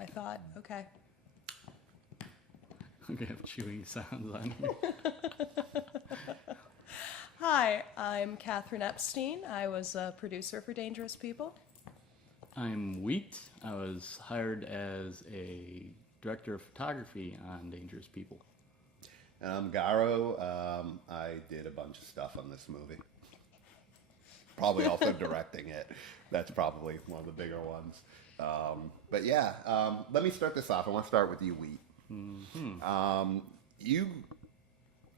I thought, okay. I'm going to have chewing sounds on here. Hi, I'm Catherine Epstein. I was a producer for Dangerous People. I'm Wheat. I was hired as a director of photography on Dangerous People. And I'm Garo. I did a bunch of stuff on this movie. Probably also directing it. That's probably one of the bigger ones. But yeah, let me start this off. I want to start with you, Wheat. Mm-hmm.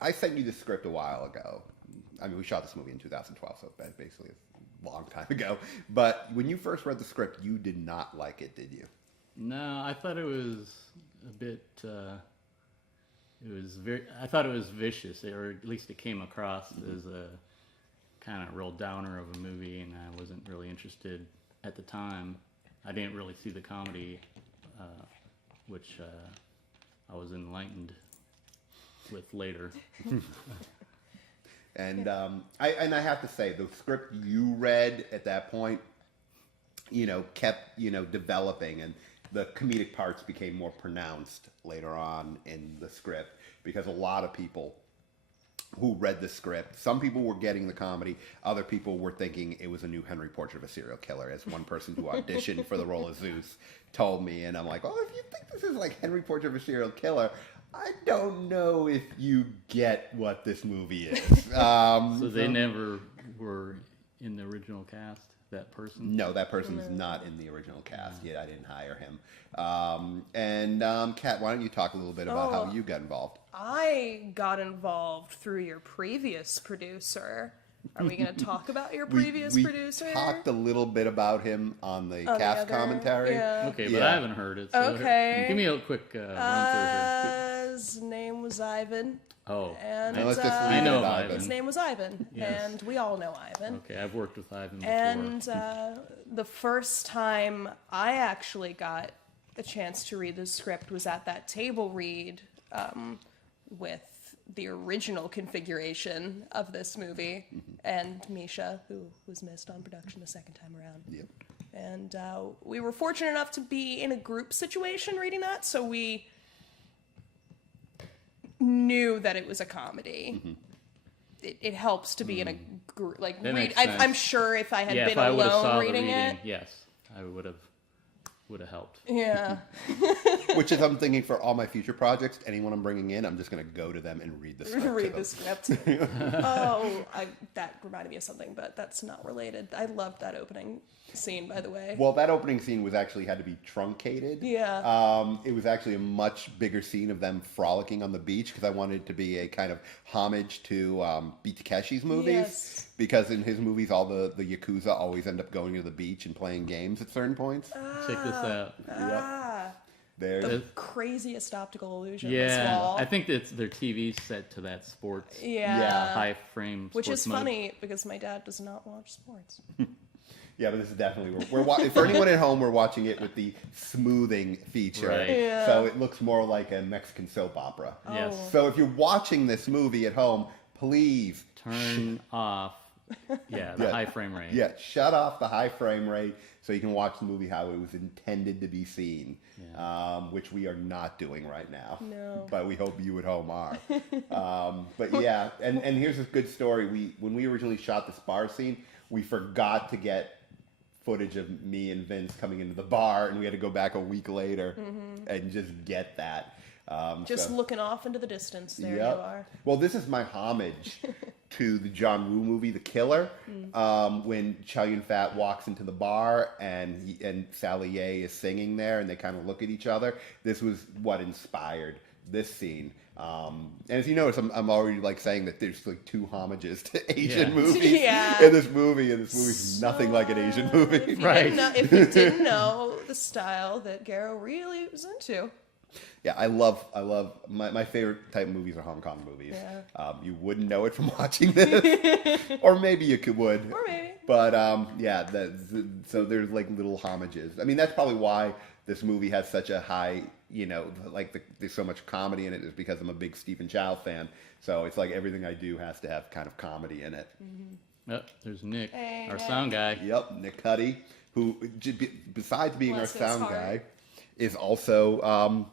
I sent you the script a while ago. I mean, we shot this movie in 2012, so basically a long time ago. But when you first read the script, you did not like it, did you? No, I thought it was a bit. I thought it was vicious, or at least it came across as a kind of real downer of a movie, and I wasn't really interested at the time. I didn't really see the comedy, which I was enlightened with later. And I have to say, the script you read at that point, kept developing, and the comedic parts became more pronounced later on in the script, because a lot of people who read the script, some people were getting the comedy, other people were thinking it was a new Henry Portrait of a Serial Killer, as one person who auditioned for the role of Zeus told me. And I'm like, oh, if you think this is like Henry Portrait of a Serial Killer, I don't know if you get what this movie is. So they never were in the original cast, that person? No, that person is not in the original cast yet. I didn't hire him. Kat, why don't you talk a little bit about how you got involved? I got involved through your previous producer. Are we going to talk about your previous producer? We talked a little bit about him on the cast commentary. Yeah. Okay, but I haven't heard it. So Okay. Give me a quick run through here. His name was Ivan. Oh, And let's just leave I it know at Ivan. his name was Ivan, Yes. and we all know Ivan. Okay, I've worked with Ivan before. And the first time I actually got a chance to read the script was at that table read with the original configuration of this movie, and Misha, who was missed on production the second time around. Yep. And we were fortunate enough to be in a group situation reading that, so we knew that it was a comedy. Mm-hmm. It helps to be in a group. Like, That makes I'm sense. sure if I had Yeah, been if I would've alone saw reading the reading, it, yes, I would have helped. yeah. Which is, I'm thinking, for all my future projects, anyone I'm bringing in, I'm just going to go to them and read the script. Read the script. That reminded me of something, but that's not related. I loved that opening scene, by the way. Well, that opening scene had to be truncated. Yeah. It was actually a much bigger scene of them frolicking on the beach, because I wanted it to be a kind of homage to Beat Takeshi's movies. Yes. Because in his movies, all the Yakuza always end up going to the beach and playing games at certain points. Check this out. There's The craziest optical illusion. Yeah, This wall. I think that's their TV set to that sports Yeah. high frame. Which is sports mode. funny because my dad does not watch sports. Yeah, but this is definitely for anyone at home, we're watching it with the smoothing feature, Right. Yeah. so it looks more like a Mexican soap opera. Yes. So if you're watching this movie at home, please Turn off. Yeah, the high frame rate. shut off the high frame rate so you can watch the movie how it was intended to be seen, which we are not doing right now. No. But we hope you at home are. But yeah, and here's a good story. When we originally shot this bar scene, we forgot to get footage of me and Vince coming into the bar, and we had to go back a week later and just get that. Just so- looking off into the distance. There Yep. you are. Well, this is my homage to the John Woo movie, The Killer, when Chow Yun-fat walks into the bar and Sally Ye is singing there, and they kind of look at each other. This was what inspired this scene. And as you notice, I'm already like saying that there's like two homages to Asian movies Yeah. in this movie, and this movie's nothing like an Asian movie. If you Right. didn't know, if you didn't know the style that Garo really was into. Yeah, I love my favorite type of movies are Hong Kong movies. Yeah. You wouldn't know it from watching this, or maybe you would. Or maybe. But so there's like little homages. I mean, that's probably why this movie has such a high, there's so much comedy in it, is because I'm a big Stephen Chow fan. So it's like everything I do has to have kind of comedy in it. Oh, there's Nick, Hey, our Nick. sound guy. Yep, Nick Cuddy, who besides being Bless our his sound heart. guy, is also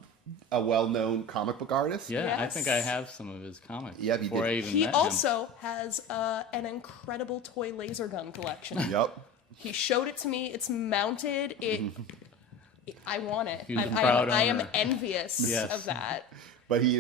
a well-known comic book artist. Yeah, I Yes. think I have some of his comics Yep, you before did. I even He met also has an incredible toy laser gun collection. Yep. He showed it to me. It's mounted. I want it. He was a I proud am owner. envious Yes. of that. But he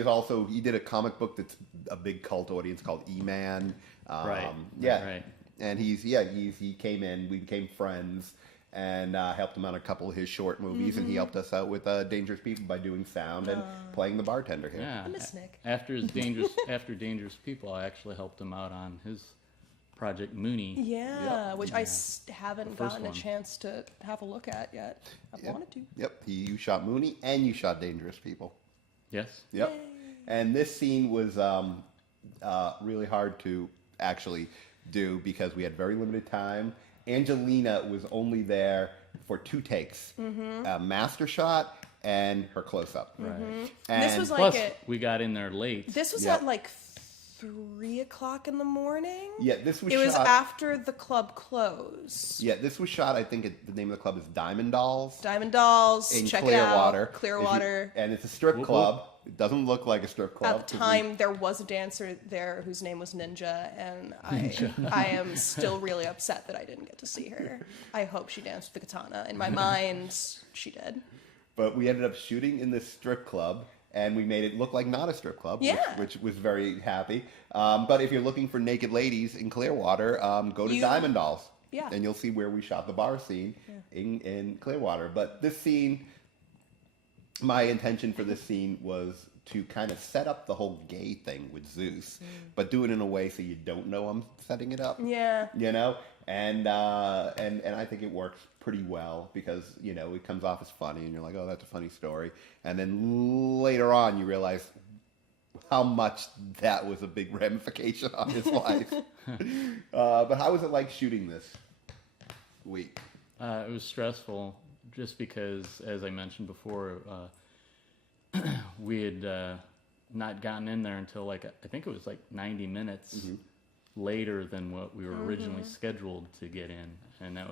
did a comic book that's a big cult audience called E-Man. Right. Yeah. Right. And he came in, we became friends, and helped him on a couple of his short movies, and he helped us out with Dangerous People by doing sound and playing the bartender here. Yeah. I miss Nick. After Dangerous People, I actually helped him out on his Project Mooney. Yeah, which I haven't First gotten one. a chance to have a look at yet. I wanted to. Yep. You shot Mooney and you shot Dangerous People. Yes. Yep. And this scene was really hard to actually do because we had very limited time. Angelina was only there for 2 takes, a master shot and her close-up. Right. And This was like Plus, it. we got in there late. This was Yeah. at like 3:00 in the morning. yeah, this was It was shot. after the club closed. Yeah, this was shot. I think the name of the club is Diamond Dolls Diamond Dolls. in Check Clearwater. it out. Clearwater. And it's a strip Whoop, club. It doesn't look like a strip club. At the time, there was a dancer there whose name was Ninja, and I am still really upset that I didn't get to see her. I hope she danced with the katana. In my mind, she did. But we ended up shooting in this strip club, and we made it look like not a strip club, Yeah. which was very happy. But if you're looking for naked ladies in Clearwater, go to Diamond Dolls. Yeah. And you'll see where we shot the bar scene in Clearwater. But this scene, my intention for this scene was to kind of set up the whole gay thing with Zeus, but do it in a way so you don't know I'm setting it up. Yeah. You know, and I think it works pretty well because it comes off as funny, and you're like, oh, that's a funny story, and then later on you realize how much that was a big ramification on his life. But how was it like shooting this week? It was stressful just because, as I mentioned before, we had not gotten in there until I think it was 90 minutes later than what we were originally scheduled to get in, and that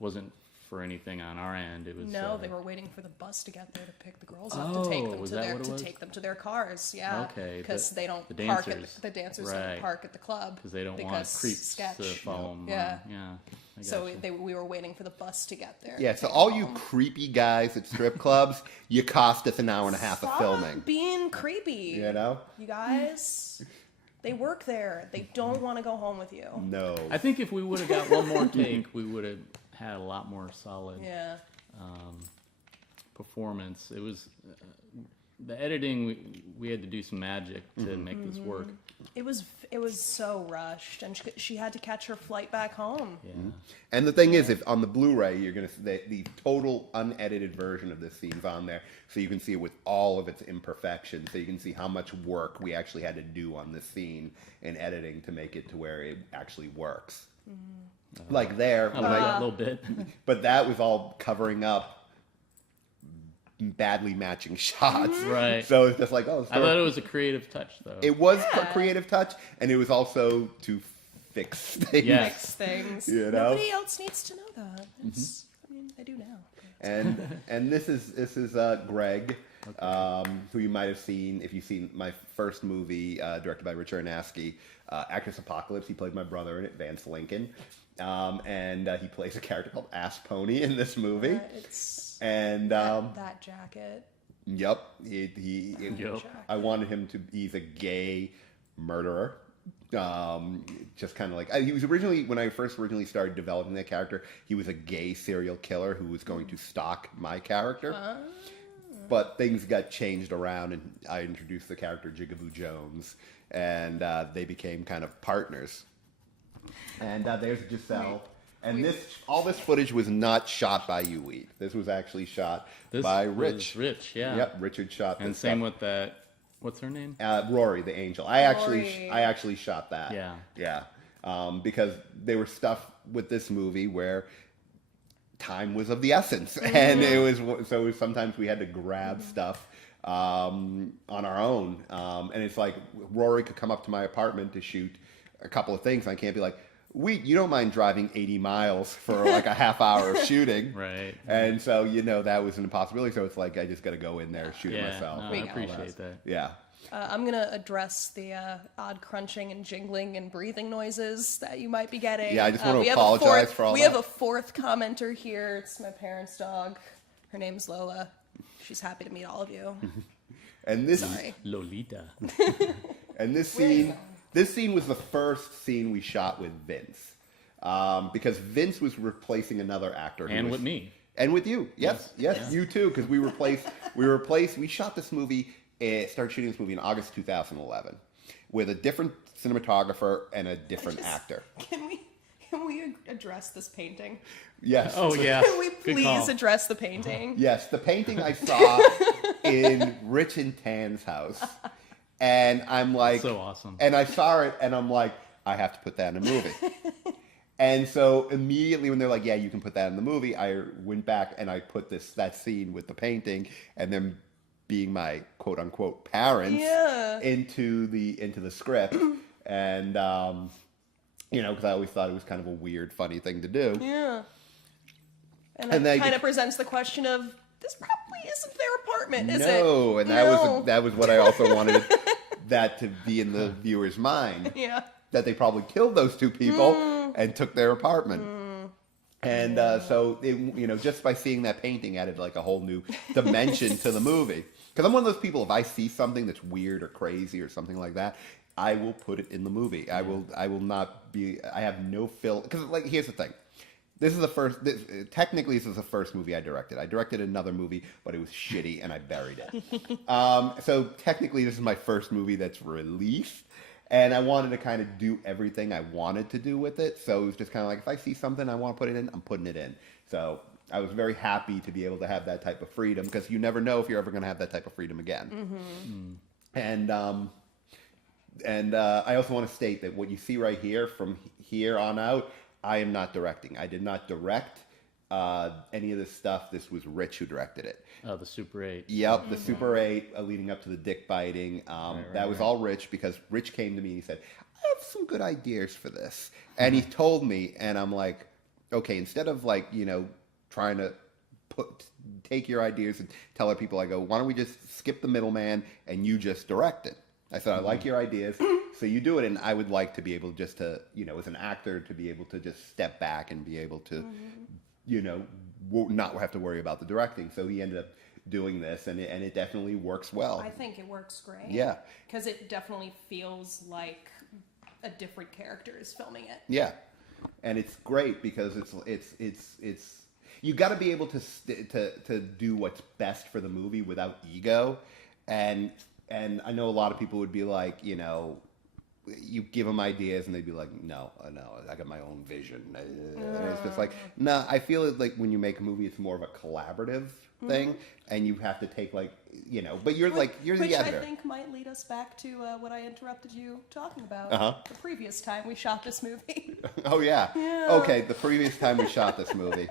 wasn't for anything on our end. It was No, they were waiting for the bus to get there to pick the girls up Oh, to take them was to that their what it was? take them to their cars. Yeah. Okay, Because but they don't the park dancers. at the dancers Right. don't park at the club because they don't want because creeps sketch. to follow them. Yeah. Yeah. I So gotcha. we were waiting for the bus to get there. Yeah, to so take all them you home. creepy guys at strip clubs, you cost us an hour and a half of Stop filming. being creepy. You know? You guys, they work there. They don't want to go home with you. No. I think if we would have got one more take, we would have had a lot more solid Yeah. performance. It was the editing. We had to do some magic to make this work. It was so rushed, and she had to catch her flight back home. Yeah. And the thing is, if on the Blu-ray, you're gonna the total unedited version of this scene's on there, so you can see it with all of its imperfections. So you can see how much work we actually had to do on this scene in editing to make it to where it actually works. Like there, A when I- little bit. but that was all covering up badly matching shots. Right. So it's just like, oh, I thought it was a creative touch, though. it was a Yeah. creative touch, and it was also to fix things. Yeah. Fix things. You know? Nobody else needs to know that. It's, I mean, they do now. And this is Greg, who you might have seen if you've seen my first movie directed by Richard Arnaski, Actress Apocalypse. He played my brother in it, Vance Lincoln, and he plays a character called Ass Pony in this movie. It's And that jacket. yep, Yep. I wanted him to. He's a gay murderer. Just kind of like he was originally when I first started developing that character. He was a gay serial killer who was going to stalk my character. But things got changed around, and I introduced the character Jigaboo Jones, and they became kind of partners. And there's Giselle. And all this footage was not shot by you, Weed. This was actually shot This by was Rich. Rich, yeah. Yep, Richard shot this. And same stuff. with that. What's her name? Rory the Angel. I actually shot that. Yeah. Yeah. Because there was stuff with this movie where time was of the essence, and it was sometimes we had to grab stuff on our own, and it's like Rory could come up to my apartment to shoot a couple of things, and I can't be like, you don't mind driving 80 miles for like a half hour of shooting. Right. And so, that was an impossibility. So it's like, I just got to go in there, shoot it myself. No, I We got appreciate that. Yeah. I'm going to address the odd crunching and jingling and breathing noises that you might be getting. Yeah, I just want we to have a apologize fourth- for all We that. have a fourth commenter here. It's my parents' dog. Her name's Lola. She's happy to meet all of you. And this Sorry. Lolita. and this Where are you scene going? this scene was the first scene we shot with Vince. Because Vince was replacing another actor. who And was- with me. And with you. Yes, Yeah. you too, because we shot this movie, started shooting this movie in August 2011 with a different cinematographer and a different actor. Can we address this painting? Yes. Oh, yeah. Can we Good please call. address the painting? Yes, the painting I saw in Rich and Tan's house. And I'm like, So awesome. And I saw it and I'm like, I have to put that in a movie. And so immediately when they're like, yeah, you can put that in the movie, I went back and I put that scene with the painting and them being my quote unquote parents Yeah. into the script. And, because I always thought it was kind of a weird, funny thing to do. Yeah. And And that they- kind of presents the question of, this probably isn't their apartment, is it? No, and that was what I also wanted that to be in the viewer's mind. Yeah. That they probably killed those two people and took their apartment. And so, just by seeing that painting added like a whole new dimension to the movie. Because I'm one of those people, if I see something that's weird or crazy or something like that, I will put it in the movie. I will not be, I have no because like, here's the thing. This is the first, technically this is the first movie I directed. I directed another movie, but it was shitty and I buried it. So technically this is my first movie that's released. And I wanted to kind of do everything I wanted to do with it. So it was just kind of like, if I see something I want to put it in, I'm putting it in. So I was very happy to be able to have that type of freedom because you never know if you're ever going to have that type of freedom again. And I also want to state that what you see right here, from here on out, I am not directing. I did not direct any of this stuff. This was Rich who directed it. Oh, the Super 8. Yep, the Super 8 leading up to the dick biting. That was all Rich because Rich came to me and he said, I have some good ideas for this. And he told me, and I'm like, okay, instead of like, trying to take your ideas and tell other people, I go, why don't we just skip the middleman and you just direct it? I said, I like your ideas, so you do it, and I would like to be able just to, as an actor, to be able to just step back and be able to, not have to worry about the directing. So he ended up doing this, and it definitely works well. I think it works great. Yeah. Because it definitely feels like a different character is filming it. Yeah, and it's great because it's you got to be able to do what's best for the movie without ego, and I know a lot of people would be like, you give them ideas and they'd be like, no, I got my own vision. And it's just like, no, I feel like when you make a movie, it's more of a collaborative thing, and you have to take but you're you're Which the editor. I think might lead us back to what I interrupted you talking about Uh-huh. the previous time we shot this movie. Oh yeah. Yeah. Okay, the previous time we shot this movie.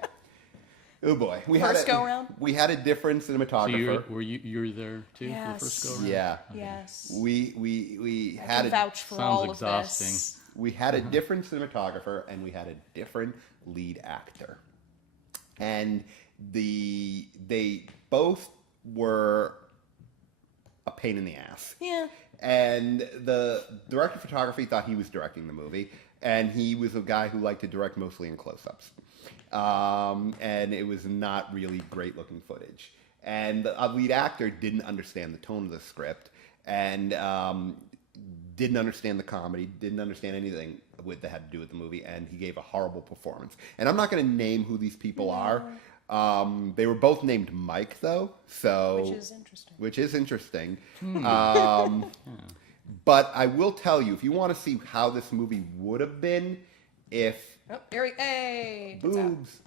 Oh boy, First go around? We had a different So cinematographer. you're there too for the Yes. first go around? Yeah, Yes. we I had can a vouch for Sounds all exhausting. of this. we had a different cinematographer and we had a different lead actor, and they both were a pain in the ass. Yeah. And the director of photography thought he was directing the movie, and he was a guy who liked to direct mostly in close-ups. And it was not really great-looking footage. And the lead actor didn't understand the tone of the script, and didn't understand the comedy, didn't understand anything that had to do with the movie, and he gave a horrible performance. And I'm not going to name who these people are. They were both named Mike, though, so Which is interesting. But I will tell you, if you want to see how this movie would have been if Oh, hey, boobs.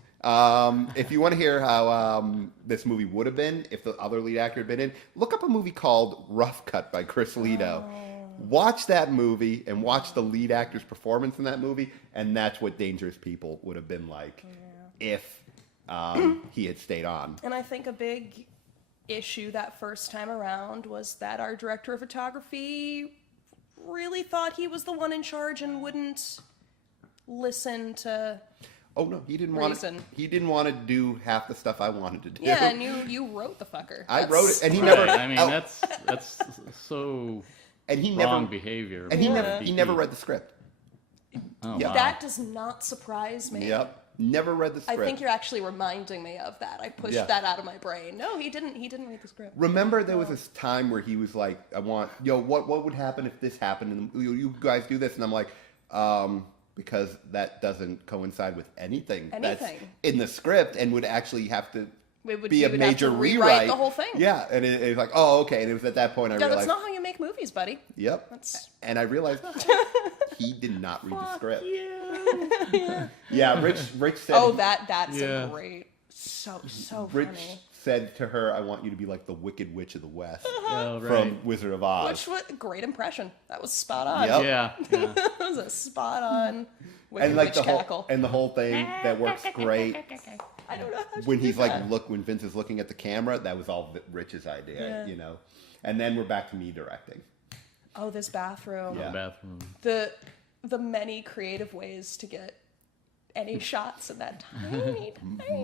If you want to hear how this movie would have been if the other lead actor had been in, look up a movie called Rough Cut by Chris Lito. Watch that movie and watch the lead actor's performance in that movie, and that's what Dangerous People would have been like if he had stayed on. And I think a big issue that first time around was that our director of photography really thought he was the one in charge and wouldn't listen to. Oh no, he didn't want to. Reason. He didn't want to do half the stuff I wanted to do. Yeah, and you wrote the fucker. I wrote it, and he Right. never. I mean, oh, that's so and he wrong never behavior. and he for never a he DP. never read the script. Oh, Yep. wow. That does not surprise me. Yep, never read the I script. think you're actually reminding me of that. I pushed Yeah. that out of my brain. No, he didn't. He didn't read the script. Remember, there was this time where he was like, "I want, what would happen if this happened? And you guys do this." And I'm like, because that doesn't coincide with anything that's Anything. in the script, and would actually have to We would be a we would have major to rewrite the whole thing. Yeah, and it's like, oh, okay. And it was at that point I No, realized, that's not how you make movies, buddy. yep. That's And I realized he did not read the script. Yeah. Yeah, Rich said. oh, that's Yeah. a great. So Rich funny. said to her, "I want you to be like the Wicked Witch of the West Oh, right. from Wizard of Oz." Which was a great impression. That was spot on. Yep. Yeah. Yeah. That was a spot on. Wicked and like Witch the whole cackle. and the whole thing that works great. I don't know how she When did he's like that. when Vince is looking at the camera, that was all Rich's idea, Yeah. And then we're back to me directing. Oh, this bathroom. Yeah. Bathroom. The many creative ways to get any shots in that tiny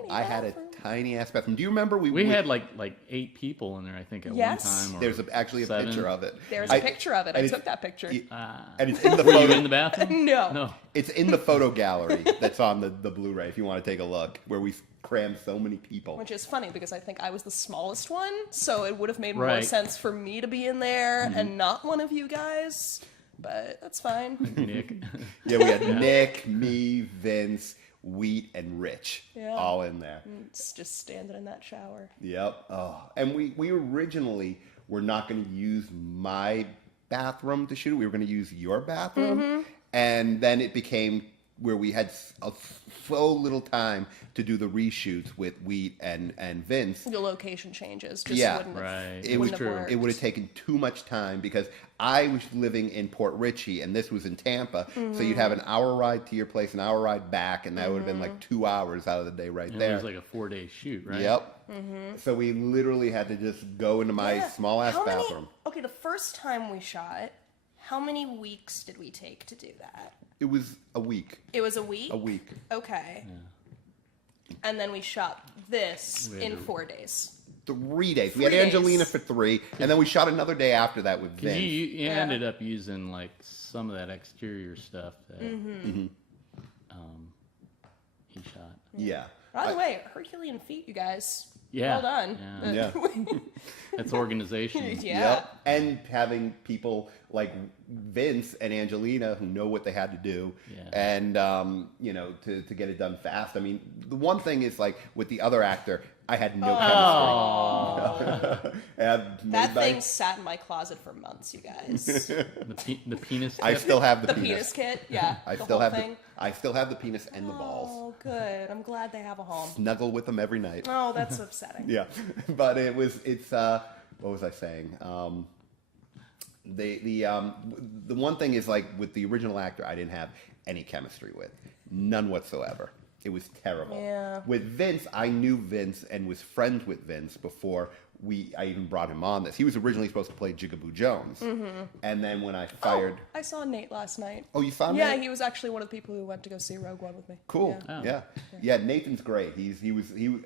I had a bathroom. tiny ass bathroom. Do you remember We had like 8 people in there, I think, at Yes. one time. Or There's actually a 7. picture of it. There's a picture of it. I and took that picture. And it's in the Were you photo. in the bathroom? No. No. It's in the photo gallery that's on the Blu-ray. If you want to take a look, where we crammed so many people. Which is funny because I think I was the smallest one, so it would have made more Right. sense for me to be in there Mm-hmm. and not one of you guys. But that's fine. Nick. Yeah, we had Nick, me, Vince, Wheat, and Rich Yeah. all in there. It's just standing in that shower. Yep. Oh, and we originally were not going to use my bathroom to shoot. We were going to use your bathroom, Mm-hmm. and then it became where we had so little time to do the reshoots with Wheat and Vince. The location changes. Just Yeah. wouldn't have, Right. It was wouldn't have true. worked. It would have taken too much time because I was living in Port Richey and this was in Tampa. So you'd have an hour ride to your place, an hour ride back, and that would have been like 2 hours out of the day right And it there. was like a 4-day shoot, right? Yep. So we literally had to just go into my Yeah. small ass How many- bathroom. Okay, the first time we shot, how many weeks did we take to do that? It was a week. It was a week? A week. Okay. And then we shot this We had in to- 4 days. 3 days. We 3 had days. Angelina for 3, and then we shot another day after that with 'Cause Vince. you Yeah. ended up using like some of that exterior stuff that he shot. Yeah. By the way, Herculean feat, you guys. Yeah. Well done. Yeah. Yeah. That's organization. Yeah. Yep. And having people like Vince and Angelina who know what they had to do, Yeah. and to get it done fast. I mean, the one thing is like with the other actor, I had no chemistry. And That made my- thing sat in my closet for months, you guys. The penis I tip? still have the, The penis kit, yeah. I the still whole have thing. I still have the penis and the balls. Oh, good. I'm glad they have a home. Snuggle with them every night. Oh, that's upsetting. Yeah, but it's what was I saying? The one thing is like with the original actor, I didn't have any chemistry with, none whatsoever. It was terrible. Yeah. With Vince, I knew Vince and was friends with Vince before I even brought him on this. He was originally supposed to play Jigaboo Jones, and then when I fired, I saw Nate last night. oh, you saw Nate? Yeah, he was actually one of the people who went to go see Rogue One with me. Cool. Yeah. Oh. Yeah. Nathan's great.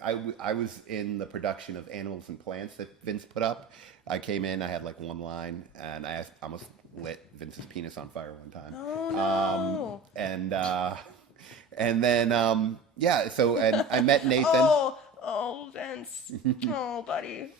I was in the production of Animals and Plants that Vince put up. I came in, I had like one line, and I almost lit Vince's penis on fire one time. Oh, no. And then so and I met Nathan. Oh, Vince. Oh, buddy.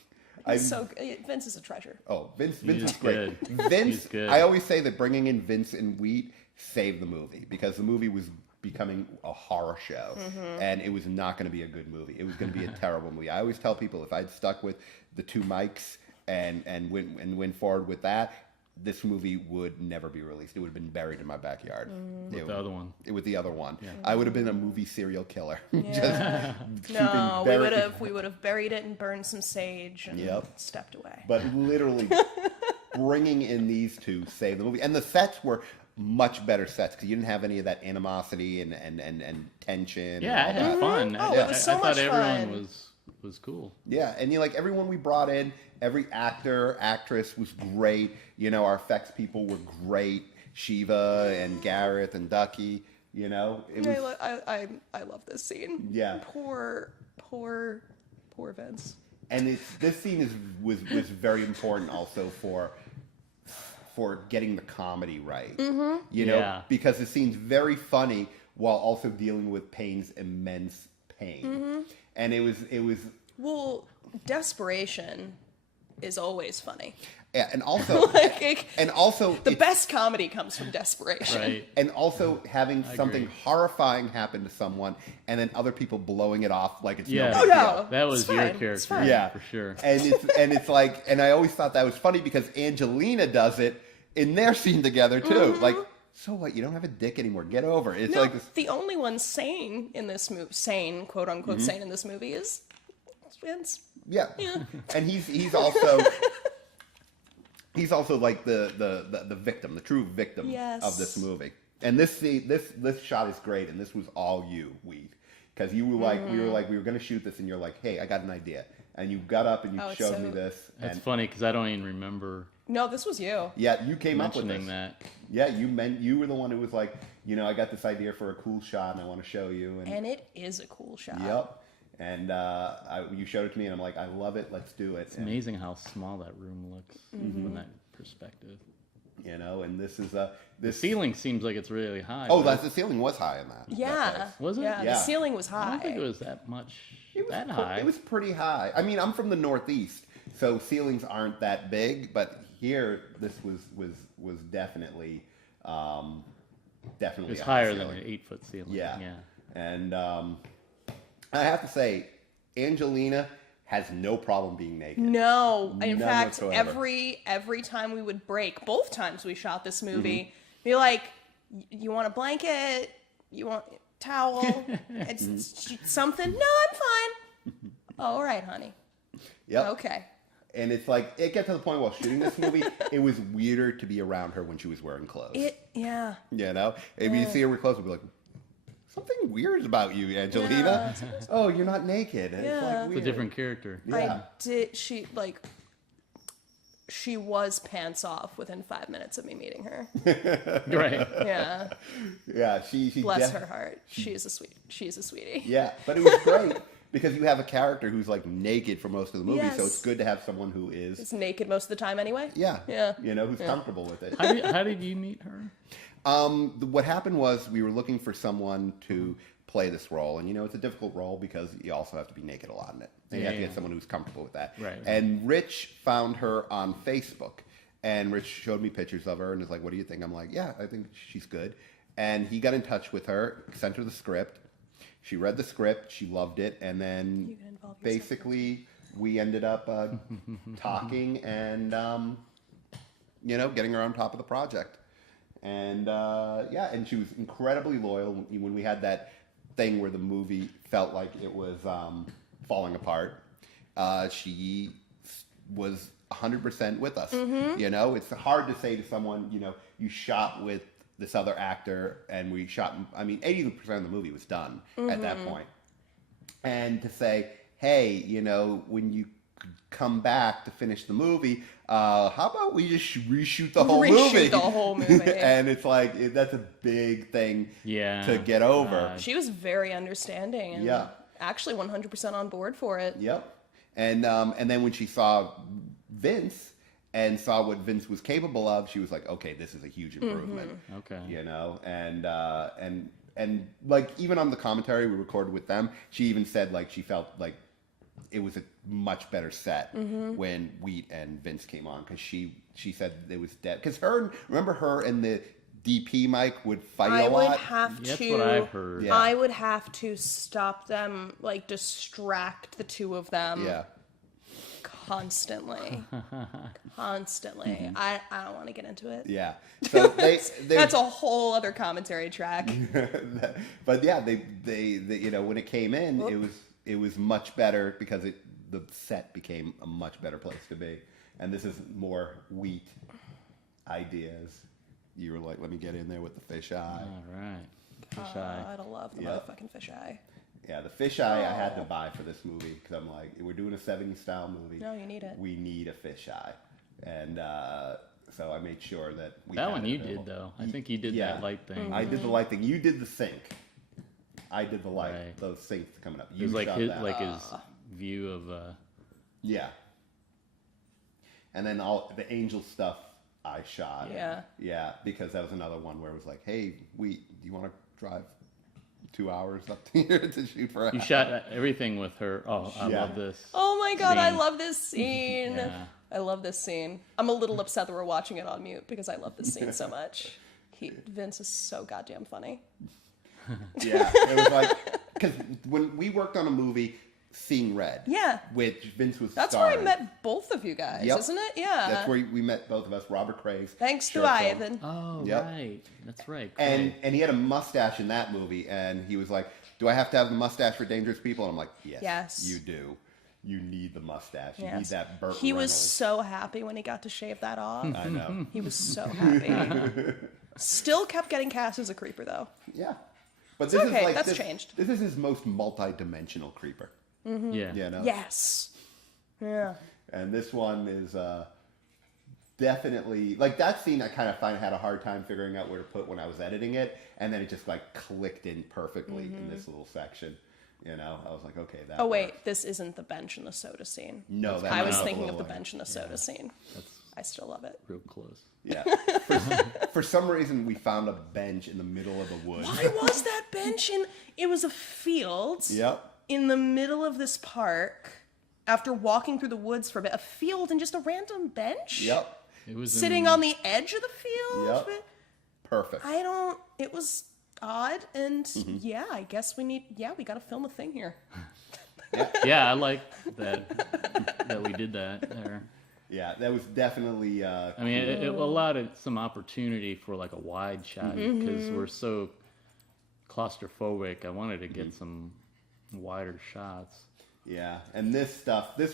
Vince is a treasure. Oh, Vince He's is great. good. Vince, He's good. I always say that bringing in Vince and Wheat saved the movie because the movie was becoming a horror show, and it was not going to be a good movie. It was going to be a terrible movie. I always tell people if I'd stuck with the 2 mics and went forward with that, this movie would never be released. It would have been buried in my backyard. With the other one. With the other one, I would have been a movie serial killer. Yeah. Just No, keeping we would have buried it and burned some sage and Yep. stepped away. But literally, bringing in these two saved the movie, and the sets were much better sets because you didn't have any of that animosity and tension. Yeah, I and all had that. fun. Oh, it was so I thought much everyone fun. was cool. Yeah, and like everyone we brought in, every actor, actress was great. Our effects people were great. Shiva and Gareth and Ducky. You know, I love this scene. Yeah. Poor Vince. and this scene was very important also for getting the comedy right. Mm-hmm. You know, Yeah. because the scene's very funny while also dealing with Payne's immense pain. Mm-hmm. And it was Well, desperation is always funny. yeah, and also and also the it's- best comedy comes from desperation. Right. and also having something agree. horrifying happen to someone and then other people blowing it off like it's Yeah. no Oh big no, deal. That was it's your fine. character. It's fine. Yeah, for sure. And it's like, and I always thought that was funny because Angelina does it in their scene together too. Mm-hmm. Like, so what? You don't have a dick anymore. Get over it. It's No, like this. the only one sane in this movie, sane, quote Mm-hmm. unquote, sane in this movie is Vince. Yeah, and he's also like the victim, the true victim Yes. of this movie. And this shot is great, and this was all you, because you were like we were going to shoot this, and you're like, hey, I got an idea, and you got up and you Oh, it's showed so- me this. That's And funny because I don't even remember No, this was you. yeah, you came up with mentioning this. that. Yeah, you were the one who was like, I got this idea for a cool shot, and I want to show you. And it is a cool shot. Yep. And you showed it to me, and I'm like, I love it. Let's do it. It's amazing how small that room looks from that perspective. And this is The this ceiling seems like it's really high. Oh, but the ceiling was high in that. Yeah. place. Was it? Yeah, Yeah. the ceiling was I high. don't think it was that much. It was that pre- high. It was pretty high. I mean, I'm from the Northeast, so ceilings aren't that big. But here, this was definitely It was a higher high than ceiling. an 8-foot ceiling. Yeah. Yeah. And I have to say, Angelina has no problem being naked. No, in None fact, whatsoever. every time we would break, both times we shot this movie, Mm-hmm. be like, "You want a blanket? You want a towel? It's something? No, I'm fine. All right, honey. Yep. Okay. And it's like it got to the point while shooting this movie, it was weirder to be around her when she was wearing clothes. Yeah. If you see her with clothes, we'll be like, something weird about you, Angelina. Oh, you're not naked. And Yeah. It's like It's weird. a different character. Yeah. She was pants off within 5 minutes of me meeting her. Right. Yeah. Yeah, she Bless her heart. She's a sweetie. Yeah, but it was great because you have a character who's like naked for most of the movie, so Yes. it's good to have someone who is It's naked most of the time anyway. yeah, Yeah. who's comfortable with it. How did you meet her? What happened was we were looking for someone to play this role, and it's a difficult role because you also have to be naked a lot in it, and you have to get someone who's comfortable with that. Right. And Rich found her on Facebook, and Rich showed me pictures of her, and was like, "What do you think?" I'm like, "Yeah, I think she's good." And he got in touch with her, sent her the script. She read the script, she loved it, and then You can involve yourself. basically we ended up talking and getting her on top of the project. And and she was incredibly loyal. When we had that thing where the movie felt like it was falling apart, she was 100% with us. Mm-hmm. It's hard to say to someone, you shot with this other actor, and we shot. 80% of the movie was done at that point. And to say, hey, when you come back to finish the movie, how about we just reshoot the whole movie? Reshoot the whole movie. And it's like that's a big thing to get over. She was very understanding and Yeah. actually 100% on board for it. Yep. And then when she saw Vince and saw what Vince was capable of, she was like, okay, this is a huge improvement. Okay. And like even on the commentary we recorded with them, she even said like she felt like it was a much better set when Wheat and Vince came on, because she said it was dead. Because remember her and the DP Mike would fight I a would lot. have That's to. what I've heard. Yeah. I would have to stop them, like distract the two of them Yeah. constantly. Constantly. I don't want to get into it. Yeah. So they That's a whole other commentary track. but yeah, they when it came in, it was much better because the set became a much better place to be. And this is more Wheat ideas. You were like, let me get in there with the fisheye. All right. Fisheye. I love the Yep. motherfucking fisheye. Yeah, the fisheye I had to buy for this movie because I'm like, we're doing a 70s style movie. No, you need it. We need a fisheye, and So I made sure that we That had one it you available. did though. I think you did Yeah. that light thing. I did the light thing. You did the sync. I did the light. Right. Those syncs coming up. It You was like shot his, that. his view of. Yeah. And then all the angel stuff I shot. Yeah. Yeah, because that was another one where it was like, hey, do you want to drive 2 hours up here to shoot for a You half shot everything with her. Oh, I Yeah. love this. Oh my god, I Scene. love this scene. Yeah. I love this scene. I'm a little upset that we're watching it on mute because I love this scene so much. Vince is so goddamn funny. Yeah, it was like, because when we worked on a movie, Seeing Red. Yeah. Which Vince was That's starring. where I met both of you guys, Yep. isn't it? Yeah. That's where we met both of us, Robert Craig. Thanks to short film. Ivan. Oh, Yep. right. That's right. And Craig. and he had a mustache in that movie, and he was like, "Do I have to have the mustache for Dangerous People?" And I'm like, "Yes, Yes. you do. You need the mustache. You need Yes. that Burt He was Reynolds." so happy when he got to shave that off. I know. He was so happy. Still kept getting cast as a creeper though. Yeah, but this okay, is like that's this, changed. This is his most multi-dimensional creeper. Yeah. You know. Yes. Yeah. And this one is definitely like that scene. I kind of had a hard time figuring out where to put when I was editing it, and then it just like clicked in perfectly in this little section. You know, I was like, okay, that. Oh wait, works. this isn't the bench and the soda scene. No, that I was was thinking of the later. bench and the soda scene. That's I still love it. real close. Yeah. For some reason, we found a bench in the middle of the woods. Why was that bench in? It was a field. Yep. In the middle of this park. After walking through the woods for a bit, a field and just a random bench. Yep. It was Sitting in, on the edge of the field. Yep. But Perfect. It was odd, and yeah, I guess we got to film a thing here. Yeah, I like that we did that there. Yeah, that was definitely. I mean, it allowed some opportunity for like a wide shot because we're so claustrophobic. I wanted to get some wider shots. Yeah, and this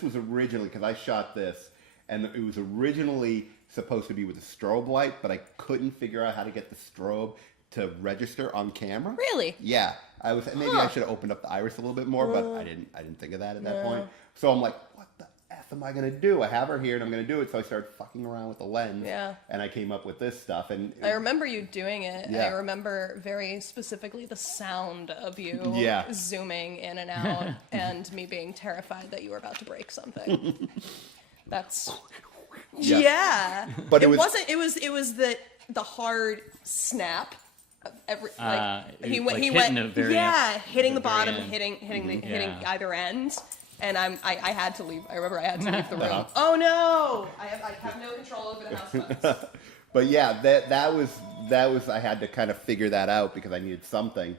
was originally, because I shot this, and it was originally supposed to be with a strobe light, but I couldn't figure out how to get the strobe to register on camera. Really? Yeah, maybe I should have opened up the iris a little bit more, but I didn't think of that at that point. So I'm like, what the F am I going to do? I have her here and I'm going to do it. So I started fucking around with the lens. Yeah. And I came up with this stuff. And I remember you doing it. Yeah. I remember very specifically the sound of you Yeah. zooming in and out and me being terrified that you were about to break something. That's Yeah. yeah. But it wasn't it was the hard snap of every he like went hitting the very hitting the very bottom, end. hitting Yeah. either end. And I had to leave. I remember I had to leave the room. Uh-huh. Oh no! I have no control over the house phones. But yeah, that was I had to kind of figure that out because I needed something.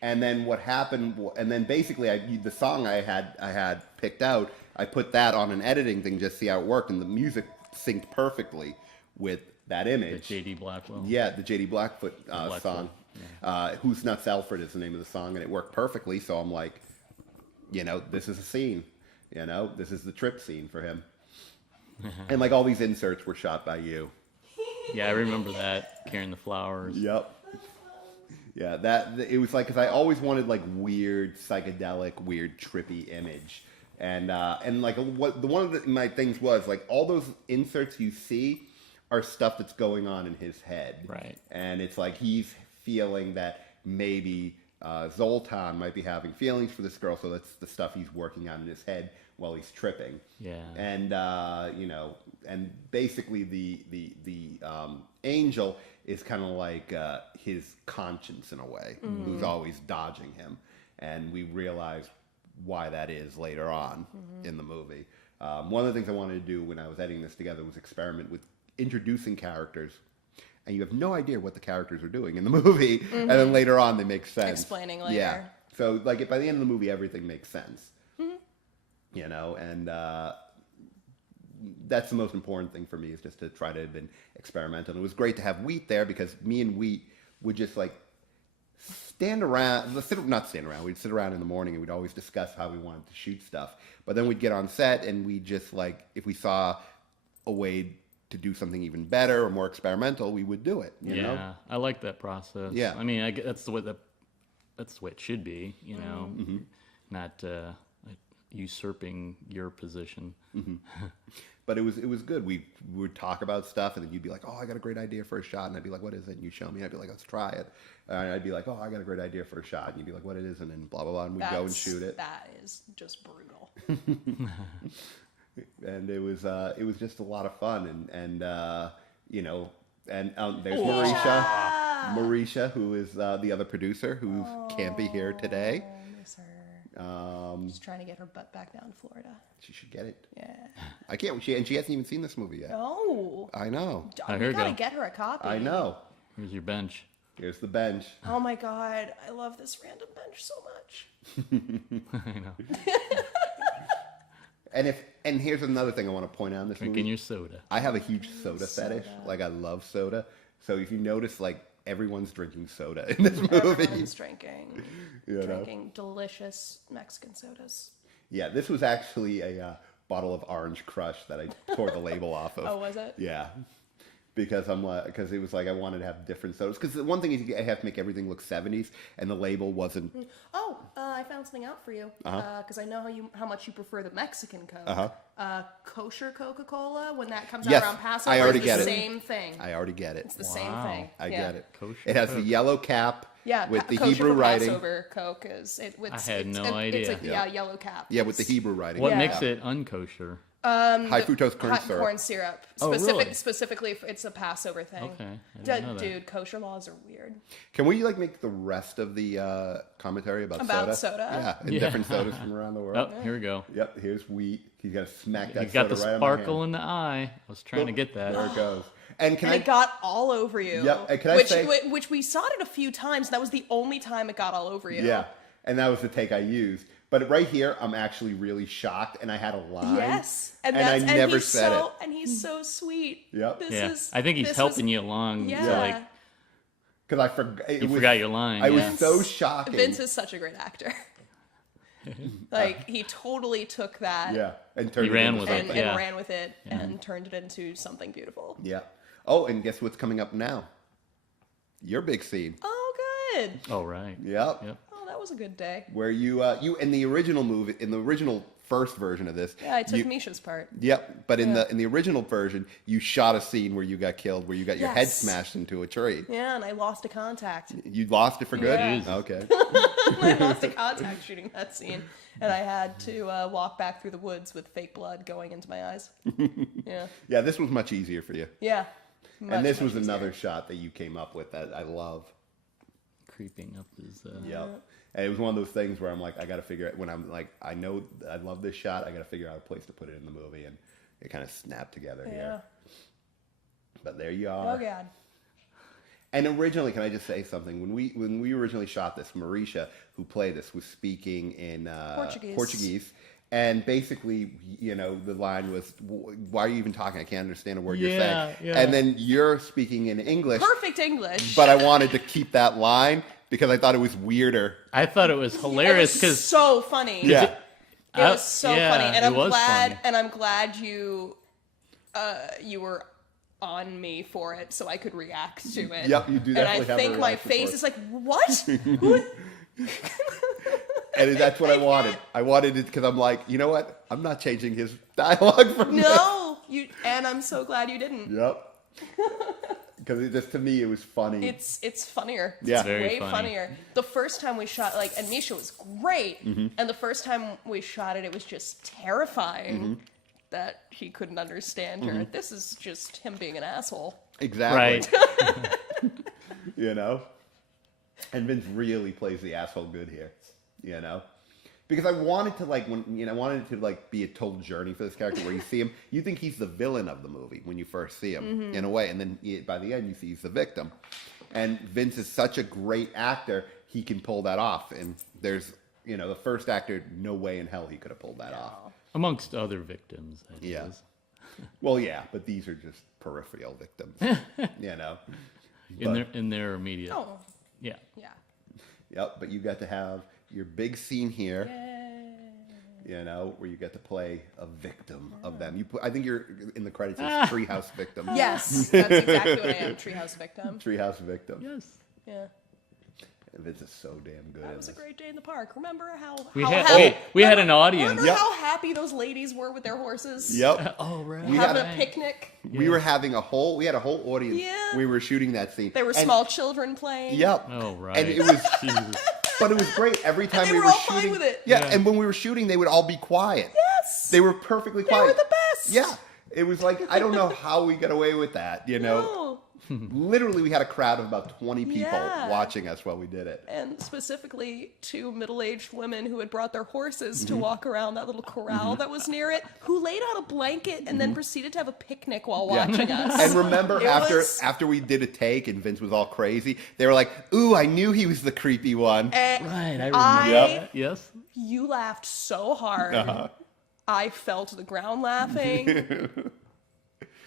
And then what happened? And then basically, the song I had picked out, I put that on an editing thing just to see how it worked, and the music synced perfectly with that The image. J.D. Blackwell. Yeah, the J.D. Blackfoot Blackfoot, song. Who's Nuts Alfred is the name of the song, and it worked perfectly. So I'm like, this is a scene. This is the trip scene for him. And like all these inserts were shot by you. Yeah, I remember that, carrying the flowers. Yep. Yeah, it was like, because I always wanted like weird, psychedelic, weird, trippy image. And like one of my things was like all those inserts you see are stuff that's going on in his head. Right. And it's like he's feeling that maybe Zoltan might be having feelings for this girl, so that's the stuff he's working on in his head while he's tripping. Yeah. And and basically the angel is kind of like his conscience in a way, who's always dodging him, and we realize why that is later on in the movie. One of the things I wanted to do when I was editing this together was experiment with introducing characters, and you have no idea what the characters are doing in the movie, and then later on they make sense. Explaining later. Yeah. So like by the end of the movie, everything makes sense. And that's the most important thing for me, is just to try to have been experimental. And it was great to have Wheat there because me and Wheat would just like not stand around. We'd sit around in the morning and we'd always discuss how we wanted to shoot stuff. But then we'd get on set and we just like, if we saw a way to do something even better or more experimental, we would do it. You know? I like that process. Yeah. I mean, that's the way it should be. Not usurping your position. But it was good. We would talk about stuff, and then you'd be like, "Oh, I got a great idea for a shot," and I'd be like, "What is it?" And you'd show me, and I'd be like, "Let's try it." And I'd be like, "Oh, I got a great idea for a shot," and you'd be like, "What it is?" And then blah blah blah, and we'd go and shoot it. That is just brutal. And it was just a lot of fun, and you know, and there's Marisha, who is the other producer who can't be here today. Miss her. Just trying to get her butt back down to Florida. She should get it. Yeah. I can't. She hasn't even seen this movie yet. No. I know. I We heard gotta go. get her a copy. I know. Here's your bench. Here's the bench. Oh my god, I love this random bench so much. I know. And here's another thing I want to point out in this Drinking movie. your soda. I have a huge soda fetish. Like, I love soda. So if you notice, like, everyone's drinking soda in this movie. Everyone's drinking. You know? Drinking delicious Mexican sodas. Yeah, this was actually a bottle of Orange Crush that I tore the label off of. Oh, was it? Yeah. Because it was like I wanted to have different sodas. Because the one thing is I have to make everything look 70s, and the label wasn't. Oh, I found something out for you. Because I know how much you prefer the Mexican Coke. Kosher Coca-Cola, when that comes Yes, out around Passover, I already it's get the it. same thing. I already get it. It's the same thing. I Yeah. get it. Kosher It has the Coke. yellow cap. Yeah, with the kosher Hebrew for writing. Passover Coke is I had no It's idea. a yellow cap. Yeah, with the Hebrew writing. What Yeah. makes it unkosher? High fructose corn Hot syrup. corn syrup. Oh, really? Specifically, it's a Passover thing. Okay, I didn't know that. Dude, kosher laws are weird. Can we like make the rest of the commentary about soda? Yeah, and Yeah. different sodas from around the world. Oh, here we go. Yep, here's wheat. He's got to smack You that got soda the right on my sparkle hand. in the eye. I was trying to get that. There it goes. And can And I? it got all over you. Yep, and can I which, say- which we saw it a few times. And that was the only time it got all over you. Yeah, and that was the take I used. But right here, I'm actually really shocked, and I had a line. Yes, and I never he's said it. And he's so sweet. Yep. Yeah, I think he's helping you along. Yeah. To like, Because I forgot. you forgot your line. I yeah. was so shocking. Vince is such a great actor. Like he totally took that. Yeah, and turned He it ran into with it, something. And Yeah. ran with it and turned it into something beautiful. Yeah. Oh, and guess what's coming up now? Your big scene. Oh, good. Oh right. Yep. Yep. Oh, that was a good day. Where you in the original movie, in the original first version of this. Yeah, I took you, Misha's part. Yep, but in Yeah. the original version, you shot a scene where you got killed, where you got your head Yes. smashed into a tree. Yeah, and I lost a contact. You lost it for good. Yeah. Jesus. Okay. I lost a contact shooting that scene, and I had to walk back through the woods with fake blood going into my eyes. Yeah, Yeah, this was much easier for you. yeah. And this was much another easier. shot that you came up with that I love. Creeping up his. Yep. And it was one of those things where I'm like, I got to figure out when I'm like, I know I love this shot. I got to figure out a place to put it in the movie, and it kind of snapped together Yeah. here. But there you are. Oh God. And originally, can I just say something? When we originally shot this, Marisha, who played this, was speaking in Portuguese. And basically, you know, the line was, "Why are you even talking? I can't understand a word you're saying." Yeah. And then you're speaking in English, Perfect English. but I wanted to keep that line because I thought it was weirder. I thought it was hilarious it was because so funny. Yeah. It was so yeah, funny, and it I'm was glad. funny. And I'm glad you were on me for it, so I could react to it. Yep, you do And I definitely have a think my reaction face for it. is like, what? Who? And that's what I wanted. I wanted it because I'm like, you know what? I'm not changing his dialogue from this. No, you. And I'm so glad you didn't. Yep. Because just to me, it was funny. It's funnier. Yeah. It's Very way funny. funnier. The first time we shot, like, and Misha was great. Mm-hmm. And the first time we shot it, it was just terrifying Mm-hmm. that he couldn't understand her. This is just him being an asshole. Exactly. right. You know? And Vince really plays the asshole good here. You know? Because I wanted to I wanted it to like be a total journey for this character where you see him, you think he's the villain of the movie when you first see him in a way, and then by the end you see he's the victim. And Vince is such a great actor, he can pull that off. And there's, you know, the first actor, no way in hell he could have pulled that off. Amongst other victims. I Yeah. suppose. Well, yeah, but these are just peripheral victims. You know? In their immediate. Oh, Yeah. yeah. Yep, but you got to have your big scene here. Yay. You know, where you get to play a victim of them. I think you're in the credits as Treehouse Victim. Yes, that's exactly what I am. Treehouse victim. Treehouse Victim. Yes. Yeah. Vince is so damn good. That was a great day in the park. Remember how We happy, had an audience. remember Yep. how happy those ladies were with their horses? Yep. Oh, right. Having a picnic. We were having we had a whole audience. Yeah. We were shooting that scene. There were small children playing. Yep. Oh, right. And it was, Jesus. but it was great every time they we were were all shooting. fine with it. Yeah, Yeah. and when we were shooting, they would all be quiet. Yes. They were perfectly They quiet. were the best. Yeah. It was like, I don't know how we got away with that, you know? No. Literally, we had a crowd of about 20 people Yeah. watching us while we did it. And specifically 2 middle-aged women who had brought their horses Mm-hmm. to walk around that little corral that was near it, who laid out a blanket and then proceeded to have a picnic while watching us. Mm-hmm. And remember, It was- after we did a take and Vince was all crazy, they were like, "Ooh, I knew he was the creepy one." Eh, Right, I remember Yep. that. Yes. You laughed so hard. Uh-huh. I fell to the ground laughing.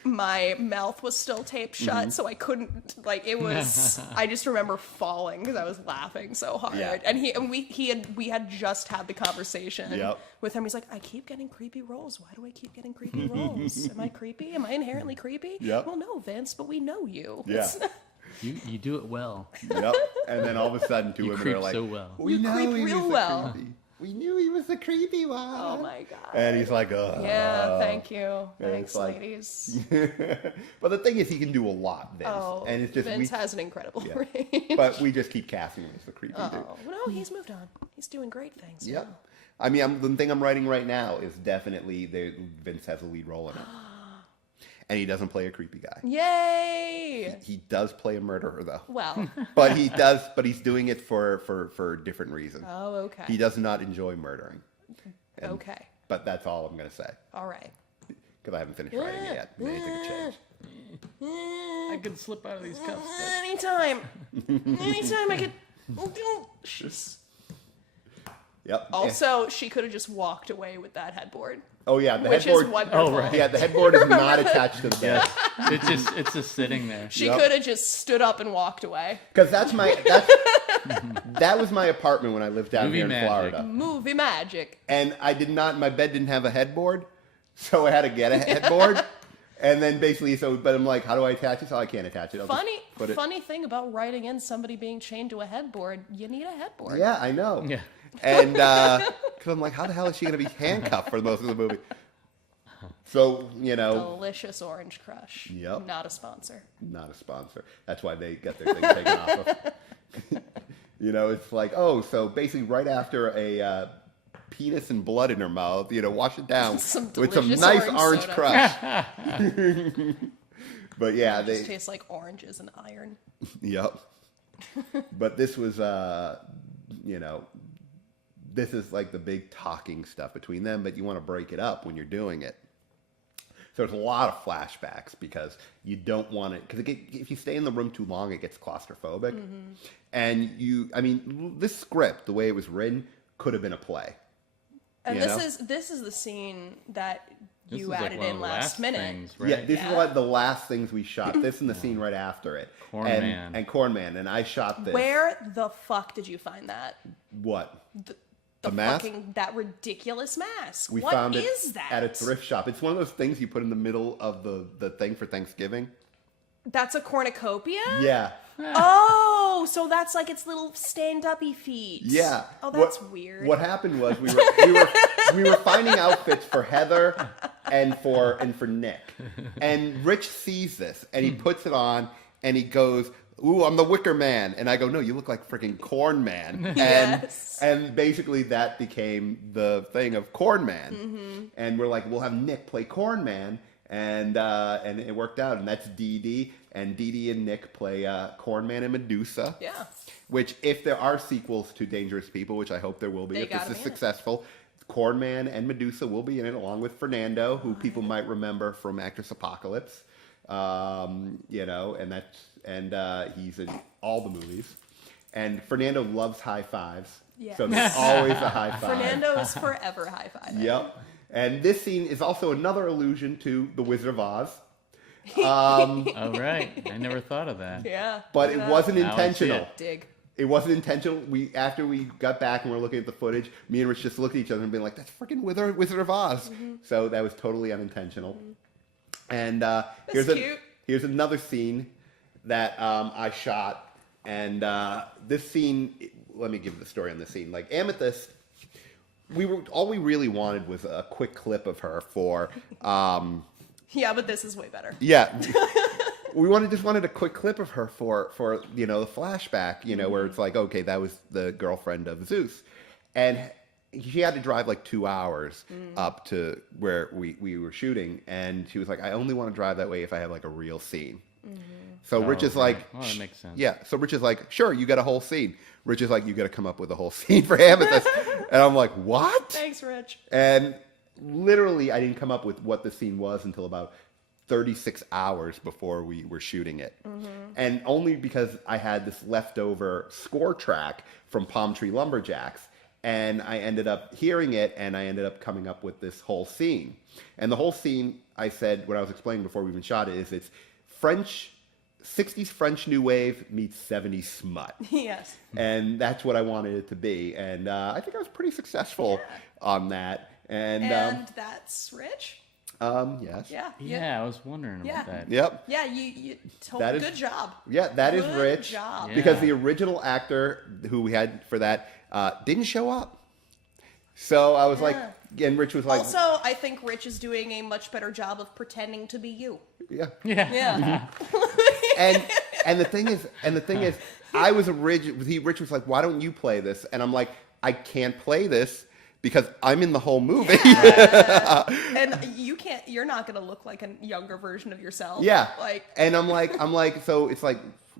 My mouth was still taped shut, Mm-hmm. so I couldn't. Like it was. I just remember falling because I was laughing so hard. Yeah. And we had just had the conversation Yep. with him. He's like, I keep getting creepy roles. Why do I keep getting creepy roles? Am I creepy? Am I inherently creepy? Yep. Well, no, Vince, but we know you. Yeah. You do it well. Yep. And then all of a sudden, 2 You women creep are like, so well. "We You know creep he real was the well." creepy. We knew he was the creepy one." Oh my god. And he's like, "Oh." Yeah. Thank you. And Thanks, it's like- ladies. But the thing is, he can do a lot, Vince. Oh, and it's just Vince has an incredible Yeah. range. but we just keep casting him as the creepy dude. Oh, no, he's moved on. He's doing great things. Yep. now. I mean, the thing I'm writing right now is definitely Vince has a lead role in it, and he doesn't play a creepy guy. Yay! He does play a murderer though, Well, but he does. But he's doing it for different reasons. oh, okay. He does not enjoy murdering. And- Okay. But that's all I'm gonna say All right. because I haven't finished writing it yet. Anything could change. I could slip out of these cuffs. Anytime. Anytime I could. Jeez. Yep. Also, she could have just walked away with that headboard, Oh yeah, the which headboard. is wonderful. Oh, right. Yeah, the headboard is not attached to the bed. Yes. It's just sitting there. She Yep. could have just stood up and walked away. Because that was my apartment when I lived down Movie here in magic. Florida. Movie magic. And my bed didn't have a headboard, so I had to get a headboard. And then basically, but I'm like, how do I attach it? So I can't attach it. I'll just put it. Funny thing about writing in somebody being chained to a headboard, you need a headboard. Yeah, I know. Yeah. And because I'm like, how the hell is she going to be handcuffed for most of the movie? So, Delicious Orange Crush. Yep. Not a sponsor. not a sponsor. That's why they get their thing taken off of. It's like, so basically right after a penis and blood in her mouth, wash it down Some with some delicious nice orange orange soda. crush. But yeah, It they, just tastes like oranges and iron. yep. But this was, this is like the big talking stuff between them, but you want to break it up when you're doing it. So there's a lot of flashbacks because you don't want it, because if you stay in the room too long, it gets claustrophobic. Mm-hmm. And this script, the way it was written, could have been a play. And You this is the scene that This you is like added one of in the last minute. things, right? Yeah, this Yeah. is one of the last things we shot. This and the scene right after it. Corn and, Man. And Corn Man. And I shot this. Where the fuck did you find that? What? The mask? fucking that ridiculous mask. We What found it is that? at a thrift shop. It's one of those things you put in the middle of the thing for Thanksgiving. That's a cornucopia? Yeah. Oh, so that's like its little stand-uppy feet. Yeah. Oh, that's weird. What happened was we were finding outfits for Heather and for Nick. And Rich sees this and he puts it on and he goes, "Ooh, I'm the Wicker Man." And I go, "No, you look like freaking Corn Man." Yes. And basically that became the thing of Corn Man. Mm-hmm. And we're like, we'll have Nick play Corn Man. And it worked out. And that's Dee Dee. And Dee Dee and Nick play Corn Man and Medusa. Yeah. Which, if there are sequels to Dangerous People, which I hope there will be, They if this gotta is be in it. successful, Corn Man and Medusa will be in it, along with Fernando, who people might remember from Actress Apocalypse. And he's in all the movies. And Fernando loves high fives. Yes. So there's always a high five. Fernando is forever high-fiving. Yep. And this scene is also another allusion to The Wizard of Oz. Oh, right. I never thought of that. Yeah. But it wasn't Now I see intentional. it. Dig. It wasn't intentional. After we got back and we were looking at the footage, me and Rich just looked at each other and been like, "That's freaking Wizard of Oz." So that was totally unintentional. And here's cute. here's another scene that I shot And this scene, let me give the story on this scene. Like Amethyst, all we really wanted was a quick clip of her for. Yeah, but this is way better. Yeah. We just wanted a quick clip of her for the flashback, where it's like, okay, that was the girlfriend of Zeus. And she had to drive like 2 hours up to where we were shooting. And she was like, I only want to drive that way if I have like a real scene. So Rich is like, well, that makes sense. yeah. So Rich is like, sure, you got a whole scene. Rich is like, you got to come up with a whole scene for Amethyst. And I'm like, what? Thanks, Rich. And literally, I didn't come up with what the scene was until about 36 hours before we were shooting it. And only because I had this leftover score track from Palm Tree Lumberjacks. And I ended up hearing it, and I ended up coming up with this whole scene. And the whole scene, I said, when I was explaining before we even shot it, is it's 60s French New Wave meets 70s smut. Yes. And that's what I wanted it to be. And I think I was pretty successful on that. And that's Rich? Yes. Yeah. Yeah, I was wondering about that. Yep. Yeah, you told That me. is- Good job. Yeah, that is Good Rich. job. Yeah. Because the original actor who we had for that didn't show up. So I was like, and Rich was like, Also, I think Rich is doing a much better job of pretending to be you. yeah. Yeah. Yeah. And the thing is, I was Rich was like, why don't you play this? And I'm like, I can't play this because I'm in the whole movie. And you're not going to look like a younger version of yourself. Yeah. Like, And I'm like, so it's like,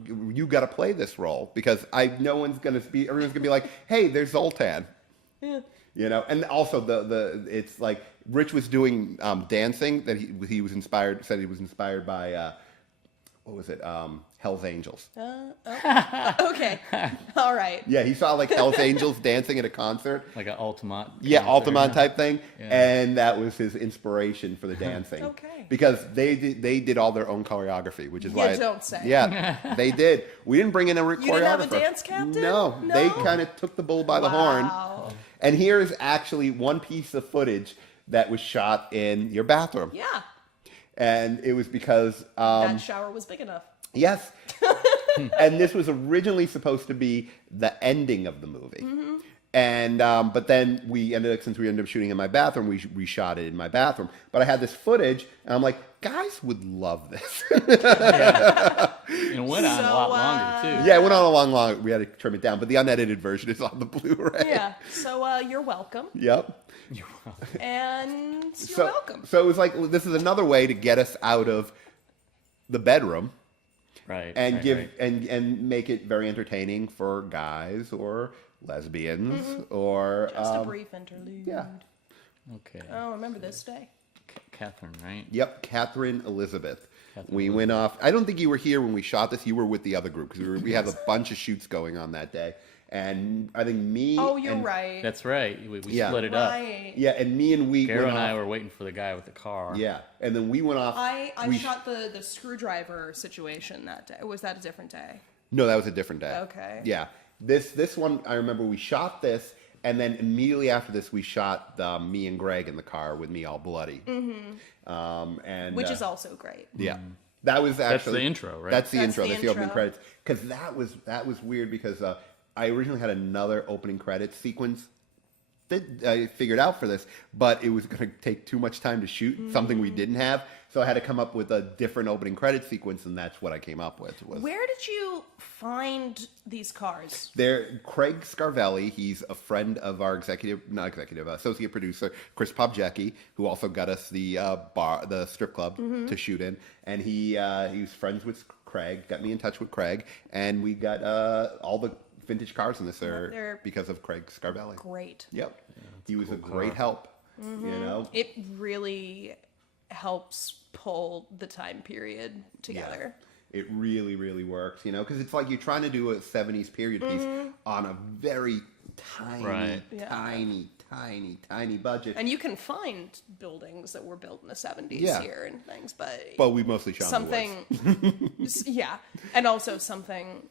you got to play this role because everyone's gonna be like, hey, there's Zoltan. yeah. And also it's like Rich was doing dancing that he was inspired by what was it, Hell's Angels. Okay. All right. Yeah, he saw like Hell's Angels dancing at a concert. Like an Altamont. Yeah, concert. Altamont type thing, Yeah. and that was his inspiration for the dancing. Okay. Because they did all their own choreography, which is why. don't say. Yeah, they did. We didn't bring in a choreographer. didn't have a dance captain? No, they No? kind of took the bull by the horn. Wow. And here's actually one piece of footage that was shot in your bathroom, Yeah. and it was because That shower was big enough. yes, and this was originally supposed to be the ending of the movie. And but then since we ended up shooting in my bathroom, we reshot it in my bathroom. But I had this footage, and I'm like, guys would love this. And it went on a lot longer, too. Yeah, it went on a long. We had to trim it down, but the unedited version is on the Blu-ray. Yeah. So you're welcome. Yep. And you're So, welcome. so it was like, this is another way to get us out of the bedroom Right. and right. and make it very entertaining for guys or lesbians or Just a brief interlude. yeah. Okay. Oh, remember this day? Catherine, right? Yep, Catherine Elizabeth. Catherine We went off. I don't think you were here when we shot this. You were with the other group because we had a bunch of shoots going on that day. And I think me. Oh, you're and, right. That's right. We Yeah. split it up. Right. Yeah, and me and we. Garo went and I off- were waiting for the guy with the car. Yeah, and then we went off. I we shot the screwdriver situation that day. Or was that a different day? No, that was a different day. Okay. Yeah, this one I remember we shot this, and then immediately after this we shot me and Greg in the car with me all bloody. And Which is also great. yeah, that was actually the intro, right? That's the That's intro. the That's the opening intro. credits. Because that was weird because I originally had another opening credits sequence that I figured out for this, but it was going to take too much time to shoot something we didn't have, so I had to come up with a different opening credit sequence, and that's what I came up with. Where did you find these cars? There, Craig Scarvelli, he's a friend of our associate producer, Chris Pobjecki, who also got us the strip club to shoot in. And he was friends with Craig, got me in touch with Craig, and we got all the vintage cars in this They're because of Craig Scarvelli. Great. Yep. He was a great help, you know? It really helps pull the time period together. It really, really works, you know, because it's like you're trying to do a 70s period piece on a very tiny, Right. tiny budget. And you can find buildings that were built in the 70s Yeah. here and things, but But we mostly shot in the woods. something, yeah, and also something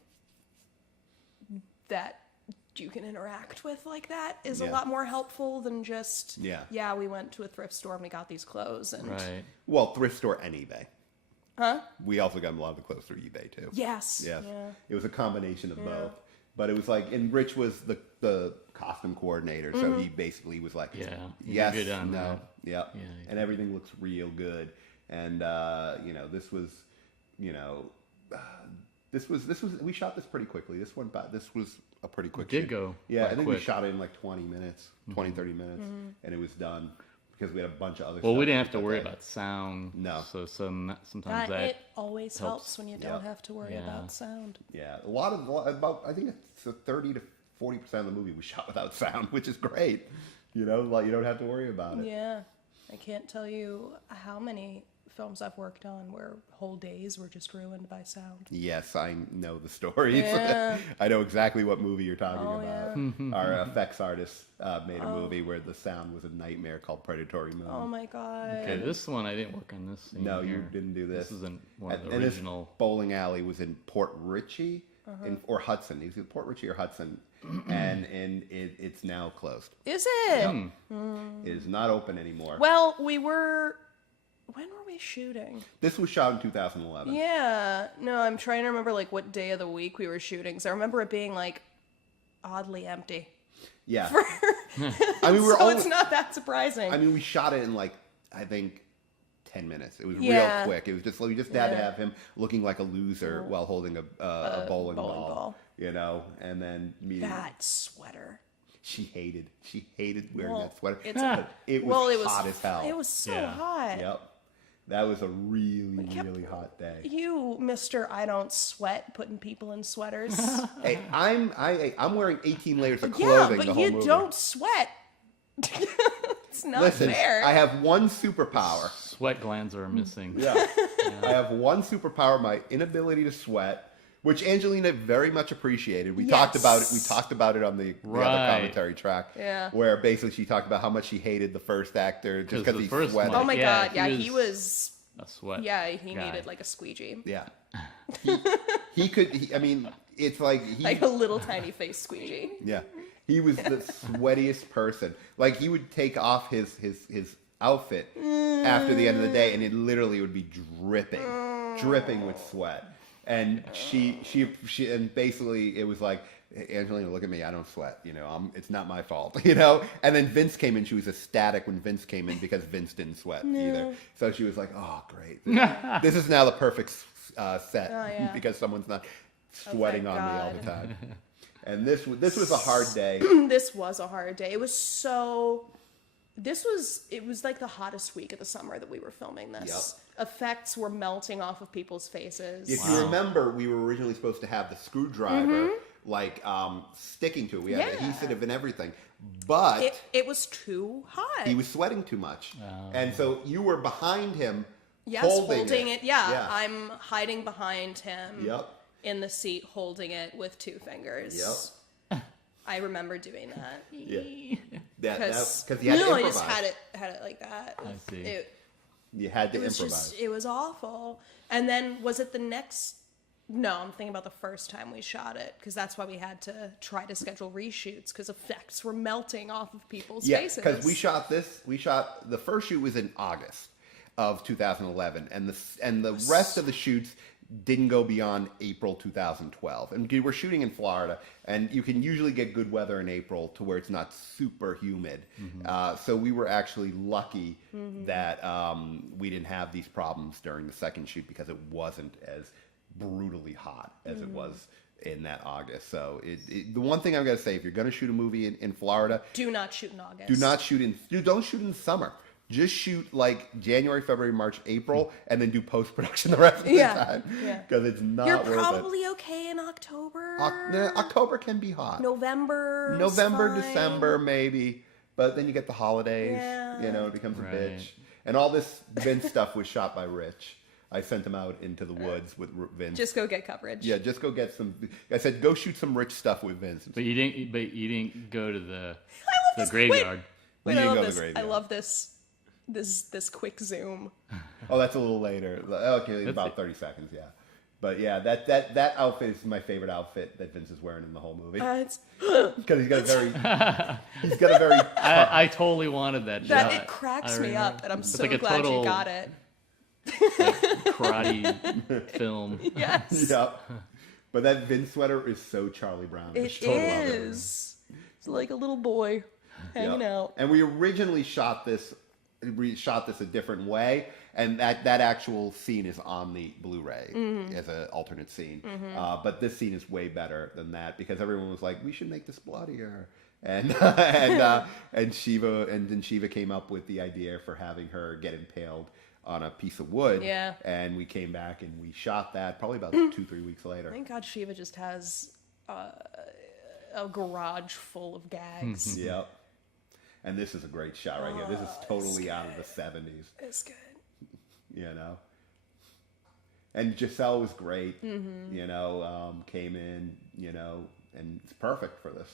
that you can interact with like that is a Yeah. lot more helpful than just, Yeah. we went to a thrift store and we got these clothes. And Right. Well, thrift store and eBay. Huh? We also got a lot of the clothes through eBay too. Yes. Yes. Yeah. It was a combination of both. But it was like, and Rich was the costume coordinator, so he basically was like, Yeah, you yes, did good on no, that. yep, Yeah, and everything looks real good. And this was, this was we shot this pretty quickly. This was a pretty quick. It did shoot. go Yeah, quite I think quick. we shot it in like 20 minutes, 20, 30 minutes, and it was done because we had a bunch of other. Well, stuff we didn't have to that worry day. about sound. No. So sometimes that It always helps helps. when you don't Yeah. have to worry Yeah. about sound. Yeah, about I think it's 30 to 40% of the movie we shot without sound, which is great. Like you don't have to worry about it. Yeah. I can't tell you how many films I've worked on where whole days were just ruined by sound. Yes, I know the stories. Yeah. I know exactly what movie you're talking Oh, about. Our effects artist made a movie where the sound was a nightmare called Predatory Moon. Oh my god. Okay, this one I didn't work on this scene. No, you here. didn't do this. This isn't one of the And this original. bowling alley was in Port Richey or Hudson. It was in Port Richey or Hudson, and it's now closed. Is it? It is not open anymore. Well, when were we shooting? This was shot in 2011. Yeah. No, I'm trying to remember like what day of the week we were shooting. So I remember it being like oddly empty. Yeah. I mean, So it's not that surprising. I mean, we shot it in like I think 10 minutes. It was Yeah. real quick. It was just we just had to have him looking like a loser while holding a bowling ball. And then meeting. That sweater. She hated wearing Well, that sweater. it's- But it was hot as hell. It was so Yeah. hot. Yep. That was a really hot day. You, Mr. I don't sweat, putting people in sweaters. Hey, I'm wearing 18 layers of Yeah, clothing but the whole you movie. don't sweat. It's not Listen, fair. I have one superpower. Sweat glands are missing. Yeah. I have one superpower, my inability to sweat, which Angelina very much appreciated. We talked about it. We talked about it on the other Right. commentary track. Yeah. Where basically she talked about how much she hated the first actor just 'Cause because the he first sweated. one- Oh my Yeah, god, yeah, he he was A sweat. yeah, he guy. needed like a squeegee. Yeah. He could, I mean, it's like he, Like a little tiny face squeegee. yeah. He was the sweatiest person. Like he would take off his outfit after the end of the day and it literally would be dripping with sweat. And she and basically it was like, Angelina, look at me, I don't sweat, it's not my fault, And then Vince came in, she was ecstatic when Vince came in because Vince didn't sweat either. So she was like, oh great, this is now the perfect set yeah. because someone's not sweating on me all God. the time. And this was a hard day. This was a hard day. It was like the hottest week of the summer that we were filming this. Effects were melting off of people's faces. If you remember, we were originally supposed to have the screwdriver sticking to it. We had Yeah. adhesive and everything, but It was too hot. he was sweating too much, and so you were behind him, Yes, holding it. Yeah, I'm hiding behind him Yep. in the seat, holding it with two fingers. Yep. I remember doing that. Yeah. Because Because you had to I improvise. just had it like that. I see. You had to It was improvise. just, it was awful. And then was it the next? No, I'm thinking about the first time we shot it because that's why we had to try to schedule reshoots because effects were melting off of people's faces. because we shot the first shoot was in August of 2011, and the rest of the shoots didn't go beyond April 2012. And we're shooting in Florida, and you can usually get good weather in April to where it's not super humid. So we were actually lucky that we didn't have these problems during the second shoot because it wasn't as brutally hot as it was in that August. So the one thing I'm going to say, if you're going to shoot a movie in Florida, Do not shoot in August. don't shoot in summer. Just shoot like January, February, March, April, and then do post-production the rest of the time. Yeah. Because it's not You're worth it. probably okay in October. October can be hot. November, December, maybe. But then you get the holidays. Yeah. It becomes a Right. bitch. And all this Vince stuff was shot by Rich. I sent him out into the woods with Vince. Just go get coverage. Yeah, just go get some. I said, go shoot some Rich stuff with Vince. But you didn't go to the I love the this. graveyard. Wait, You I didn't love go to this. the I graveyard. love this quick zoom. Oh, that's a little later. Okay, about 30 seconds, yeah. But yeah, that outfit is my favorite outfit that Vince is wearing in the whole movie. It's Because he's got a very I totally wanted that shot. it cracks I me remember. up, and I'm It's so like a glad total- you got it. karate film. Yes. Yep. But that Vince sweater is so Charlie Brown. It is. It's like a little boy hanging out. And we originally shot this a different way, and that actual scene is on the Blu-ray as an alternate scene. But this scene is way better than that because everyone was like, "We should make this bloodier." And and Shiva came up with the idea for having her get impaled on a piece of wood. Yeah. And we came back and we shot that probably about 2-3 weeks later. Thank God Shiva just has a garage full of gags. Yep. And this is a great shot right here. This is totally out of the 70s. It's good. You know. And Giselle was great. You know, came in, you know, and it's perfect for this.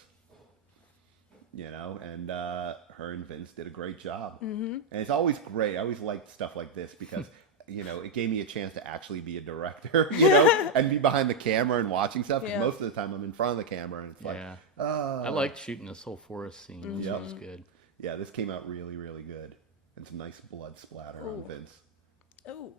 You know, and her and Vince did a great job. And it's always great. I always liked stuff like this because, you know, it gave me a chance to actually be a director, you know, and be behind the camera and watching stuff. Because most of the time I'm in front of the camera and it's like, I liked shooting this whole forest scene. Which was good. Yeah, this came out really, really good. And some nice blood splatter on Vince. Oh.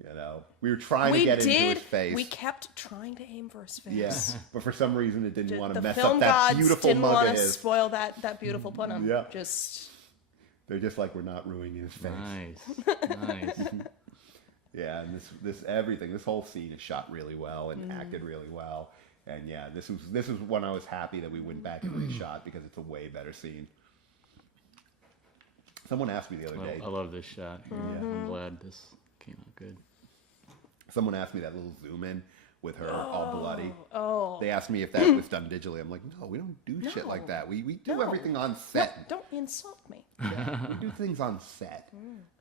You know, we were trying to get into his face. We kept trying to aim for his face. Yeah, but for some reason it didn't want to mess film up that gods beautiful didn't mug want of to his. spoil that beautiful punim. Yeah. Just. They're just like, we're not ruining his face. Nice. Yeah, and this whole scene is shot really well and acted really well. And yeah, this was when I was happy that we went back and reshot because it's a way better scene. Someone asked me the other day. I love this shot. I'm glad this came out good. Someone asked me that little zoom in with her all bloody. Oh. They asked me if that was done digitally. I'm like, no, we don't do shit like that. We do everything on set. Don't insult me. Yeah, we do things on set.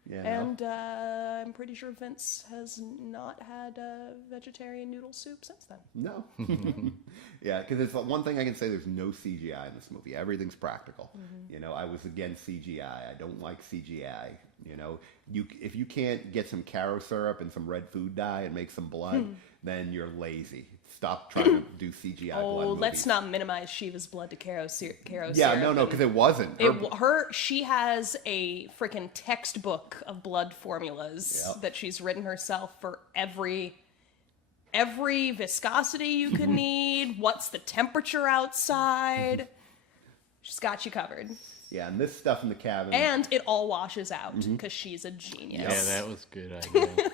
You know? And I'm pretty sure Vince has not had vegetarian noodle soup since then. No. Yeah, because it's one thing I can say, there's no CGI in this movie. Everything's practical. You know, I was against CGI. I don't like CGI. You know, if you can't get some caro syrup and some red food dye and make some blood, then you're lazy. Stop trying to do CGI blood movies. Let's not minimize Shiva's blood to caro syrup. Yeah, no, because it wasn't. She has a freaking textbook of blood formulas that she's written herself for every viscosity you could need. What's the temperature outside? She's got you covered. Yeah, and this stuff in the cabin. And it all washes out because she's a genius. Yeah, that was a good idea.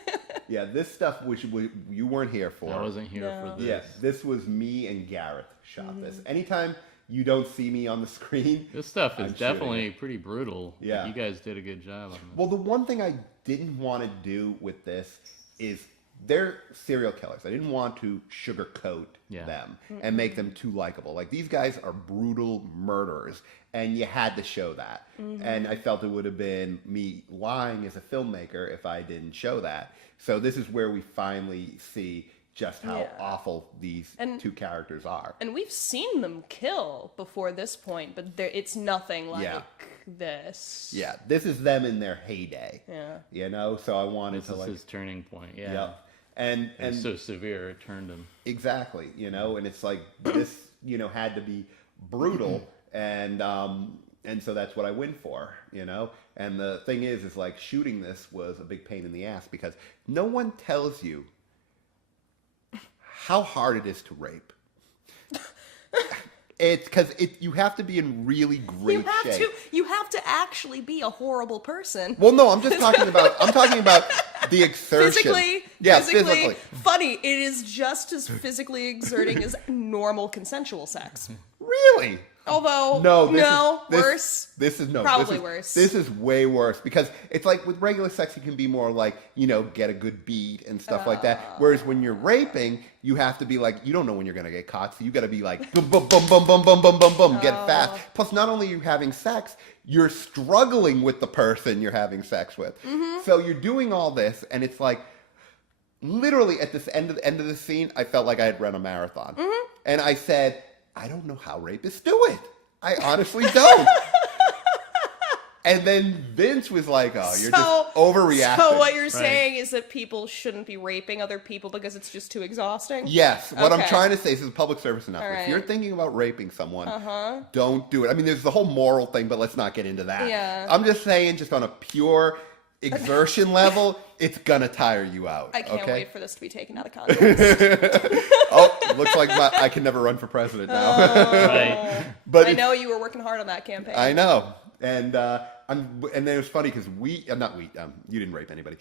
Yeah, this stuff which you weren't here for. I wasn't here for this. Yeah, this was me and Gareth shot this. Anytime you don't see me on the screen, This stuff is I'm definitely pretty brutal. Yeah. You guys did a good job on this. Well, the one thing I didn't want to do with this is they're serial killers. I didn't want to sugarcoat them and make them too likable. Like, these guys are brutal murderers, and you had to show that. And I felt it would have been me lying as a filmmaker if I didn't show that. So this is where we finally see just how awful these two characters are. And we've seen them kill before this point, but it's nothing like this. Yeah, this is them in their heyday. Yeah. You know, so I wanted This is his turning point. Yeah. Yep. And It's so severe, it turned him. exactly, you know, and it's like this, you know, had to be brutal, and so that's what I went for, you know. And the thing is like shooting this was a big pain in the ass because no one tells you how hard it is to rape. It's because you have to be in really great shape. You have to actually be a horrible person. Well, no, I'm talking about the exertion. Physically. Funny, it is just as physically exerting as normal consensual sex. Really? Although, worse. This is probably worse. This is way worse because it's like with regular sex, it can be more like, you know, get a good beat and stuff like that. Whereas when you're raping, you have to be like, you don't know when you're going to get caught. So you got to be like, boom, boom, boom, boom, boom, boom, boom, boom, boom, get fast. Plus, not only are you having sex, you're struggling with the person you're having sex with. So you're doing all this, and it's like, literally at this end of the scene, I felt like I had run a marathon. And I said, I don't know how rapists do it. I honestly don't. And then Vince was like, oh, you're just overreacting. So what you're saying is that people shouldn't be raping other people because it's just too exhausting? Yes. What I'm trying to say is a public service announcement. Right. If you're thinking about raping someone, don't do it. I mean, there's the whole moral thing, but let's not get into that. Yeah. I'm just saying, just on a pure exertion level, it's gonna tire you out. I can't okay? wait for this to be taken out of context. Oh, looks like I can never run for president now. Right. But I it's- know you were working hard on that campaign. I know, and then it was funny because you didn't rape anybody.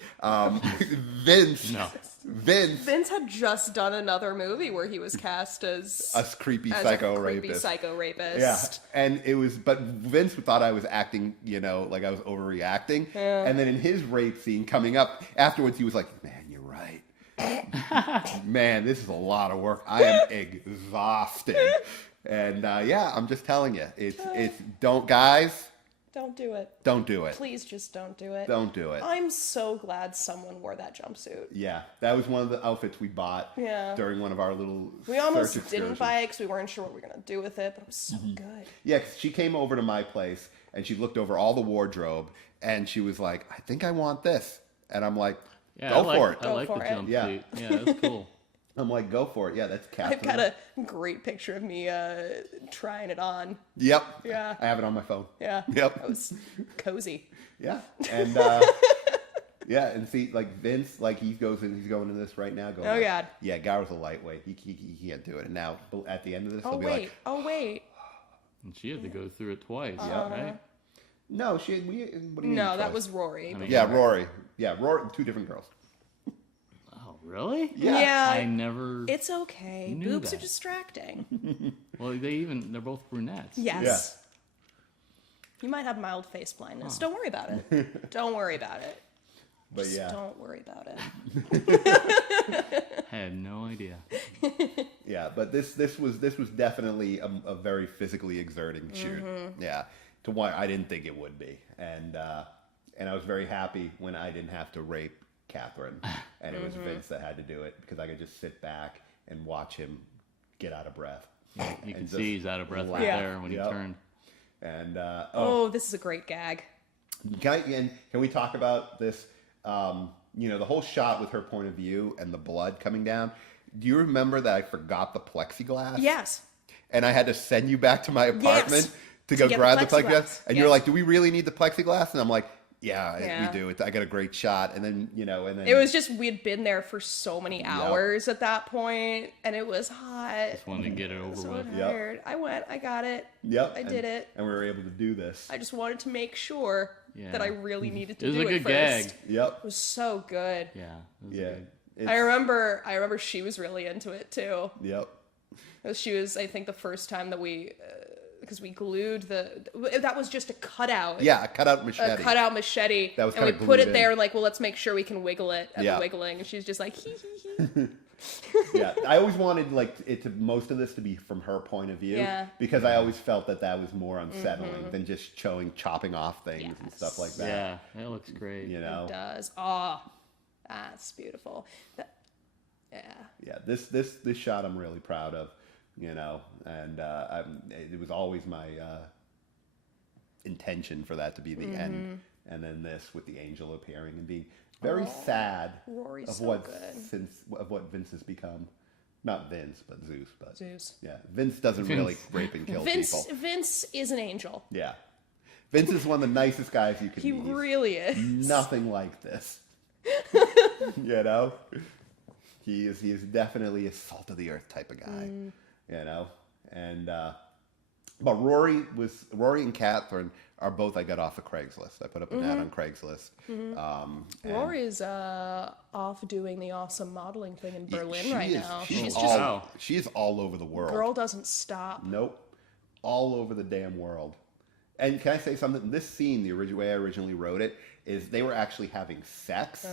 Vince, No. Vince had just done another movie where he was cast as a creepy as psycho a creepy rapist. psycho rapist. Yeah, and it was, but Vince thought I was acting, like I was overreacting. Yeah. And then in his rape scene coming up afterwards, he was like, "Man, you're right. Man, this is a lot of work. I am exhausted." And I'm just telling you, it's don't guys, Don't do it. don't do it. Please just don't do it. Don't do it. I'm so glad someone wore that jumpsuit. Yeah, that was one of the outfits we bought Yeah. during one of our little We almost search didn't excursions. buy it because we weren't sure what we were going to do with it, but it was so good. Yeah, 'cause she came over to my place and she looked over all the wardrobe and she was like, "I think I want this," and I'm like, Yeah, "Go for it." I like the for it. jumpsuit. Yeah, that's cool. I'm like, "Go for it." Yeah, that's Catherine. I've got a great picture of me trying it on. Yep. Yeah. I have it on my phone. Yeah. Yep. That was cozy. Yeah. And yeah, and see, like Vince, like he's going into this right now. Going, Oh, like, God. Yeah, Garo's a lightweight. He can't do it. And now at the end of this, Oh, he'll be wait. like, Oh, wait. And she had to go through it twice, Yeah. right? "No, what do you mean No, that twice?" was Rory. I mean- Yeah, Rory. Yeah, Rory. Two different girls. Oh, really? Yeah. I never. It's okay. Knew Boobs are that. distracting. Well, they're both brunettes. Yes. You might have mild face blindness. Don't worry about it. Don't worry about it. But Just yeah. don't worry about it. I had no idea. Yeah, but this was definitely a very physically exerting shoot. Yeah, to why I didn't think it would be, and I was very happy when I didn't have to rape Catherine, and it was Vince that had to do it because I could just sit back and watch him get out of breath. You And can just see he's out of breath laugh. right Yeah. there when he Yep. turned. And Oh, this is a great gag. can we talk about this? The whole shot with her point of view and the blood coming down. Do you remember that I forgot the plexiglass? Yes. And I had to send you back to my apartment to go get the grab the plexiglass. plexiglass. And you're Yes. like, "Do we really need the plexiglass?" And I'm like, "Yeah, Yeah. we do. I got a great shot." And then, and then It was just, we had been there for so many hours at that point, and it was hot. Just wanted to get it over So with. Yep. tired. I went, I got it. Yep, I did it. and we were able to do this. I just wanted to make sure Yeah. that I really needed to It was do a it good first. gag. Yep. It was so good. Yeah. It was Yeah. good. I remember she was really into it too. Yep. She was, I think, the first time that because we glued that was just a cutout. Yeah, a cutout machete. A cutout machete. That was and we kinda put glued it in. there, like, well, let's make sure we can wiggle it at Yeah. the wiggling. And she's just like, hee hee hee. Yeah, I always wanted most of this to be from her point of view, Yeah. because I always felt that was more unsettling than just chopping off things and stuff like that. Yeah, that looks great. You It know, does. Oh, that's beautiful. Yeah. yeah. This shot I'm really proud of. And it was always my intention for that to be the end, and then this with the angel appearing and being very sad Rory's of so what good. what Vince has become. Not Vince, but Zeus. But Zeus. yeah, Vince doesn't really rape and kill people. Vince is an angel. Yeah. Vince is one of the nicest guys you can He meet. He's really is. nothing like this. He is definitely a salt of the earth type of guy. And but Rory and Catherine are both I got off of Craigslist. I put up an ad on Craigslist. And Rory's off doing the awesome modeling thing in Berlin she right is- now. She's She's all, just Wow. she is all over the world. girl doesn't stop. Nope. All over the damn world. And can I say something? This scene, the original way I originally wrote it, is they were actually having sex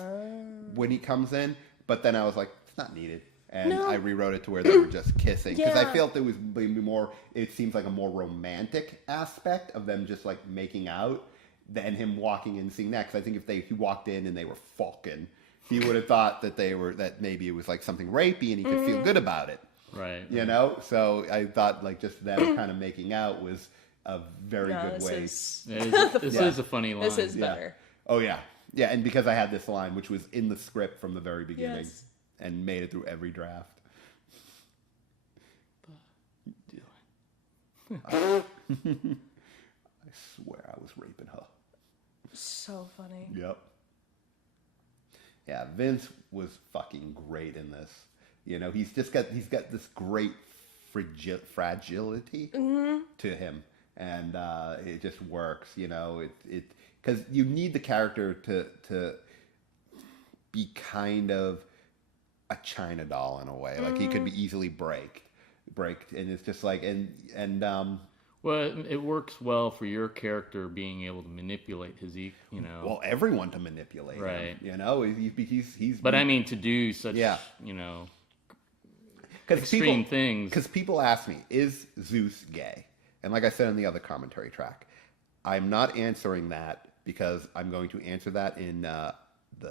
when he comes in, but then I was like, it's not needed. And No. I rewrote it to where they were just kissing. Because I Yeah. felt there was maybe more, it seems like a more romantic aspect of them just like making out than him walking in and seeing that. Because I think if he walked in and they were fucking, he would have thought that maybe it was like something rapey and he could feel good about it. Right. So I thought like just them kind of making out was a very No, good this way. is This is a funny line. this is Yeah. better. Oh yeah, yeah, and because I had this line, which was in the script from the very beginning, Yes. and made it through every draft. I swear I was raping her. So funny. Yep. Yeah, Vince was fucking great in this. You know, he's got this great fragility to him, and it just works. You know, it because you need the character to be kind of a China doll in a way. Like he could be easily break, and it's just like Well, it works well for your character being able to manipulate his, you know. well, everyone to manipulate him. Right. You know, he's. But I mean, to do such, Yeah. you know, Because extreme things. Because people ask me, is Zeus gay? And like I said in the other commentary track, I'm not answering that because I'm going to answer that in the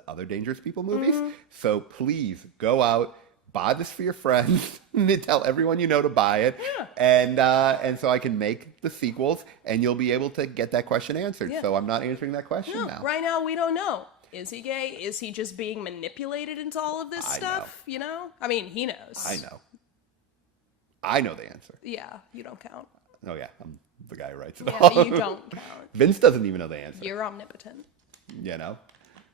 other Dangerous People movies. So please go out, buy this for your friends, and tell everyone you know to buy it, and so I can make the sequels, and you'll be able to get that question answered. Yeah. So I'm not answering that question now. Right now, we don't know. Is he gay? Is he just being manipulated into all of this stuff? You know? I mean, he knows. I know. I know the answer. Yeah, you don't count. Oh yeah, I'm the guy who writes it Yeah, all. you don't count. Vince doesn't even know the answer. You're omnipotent. You know,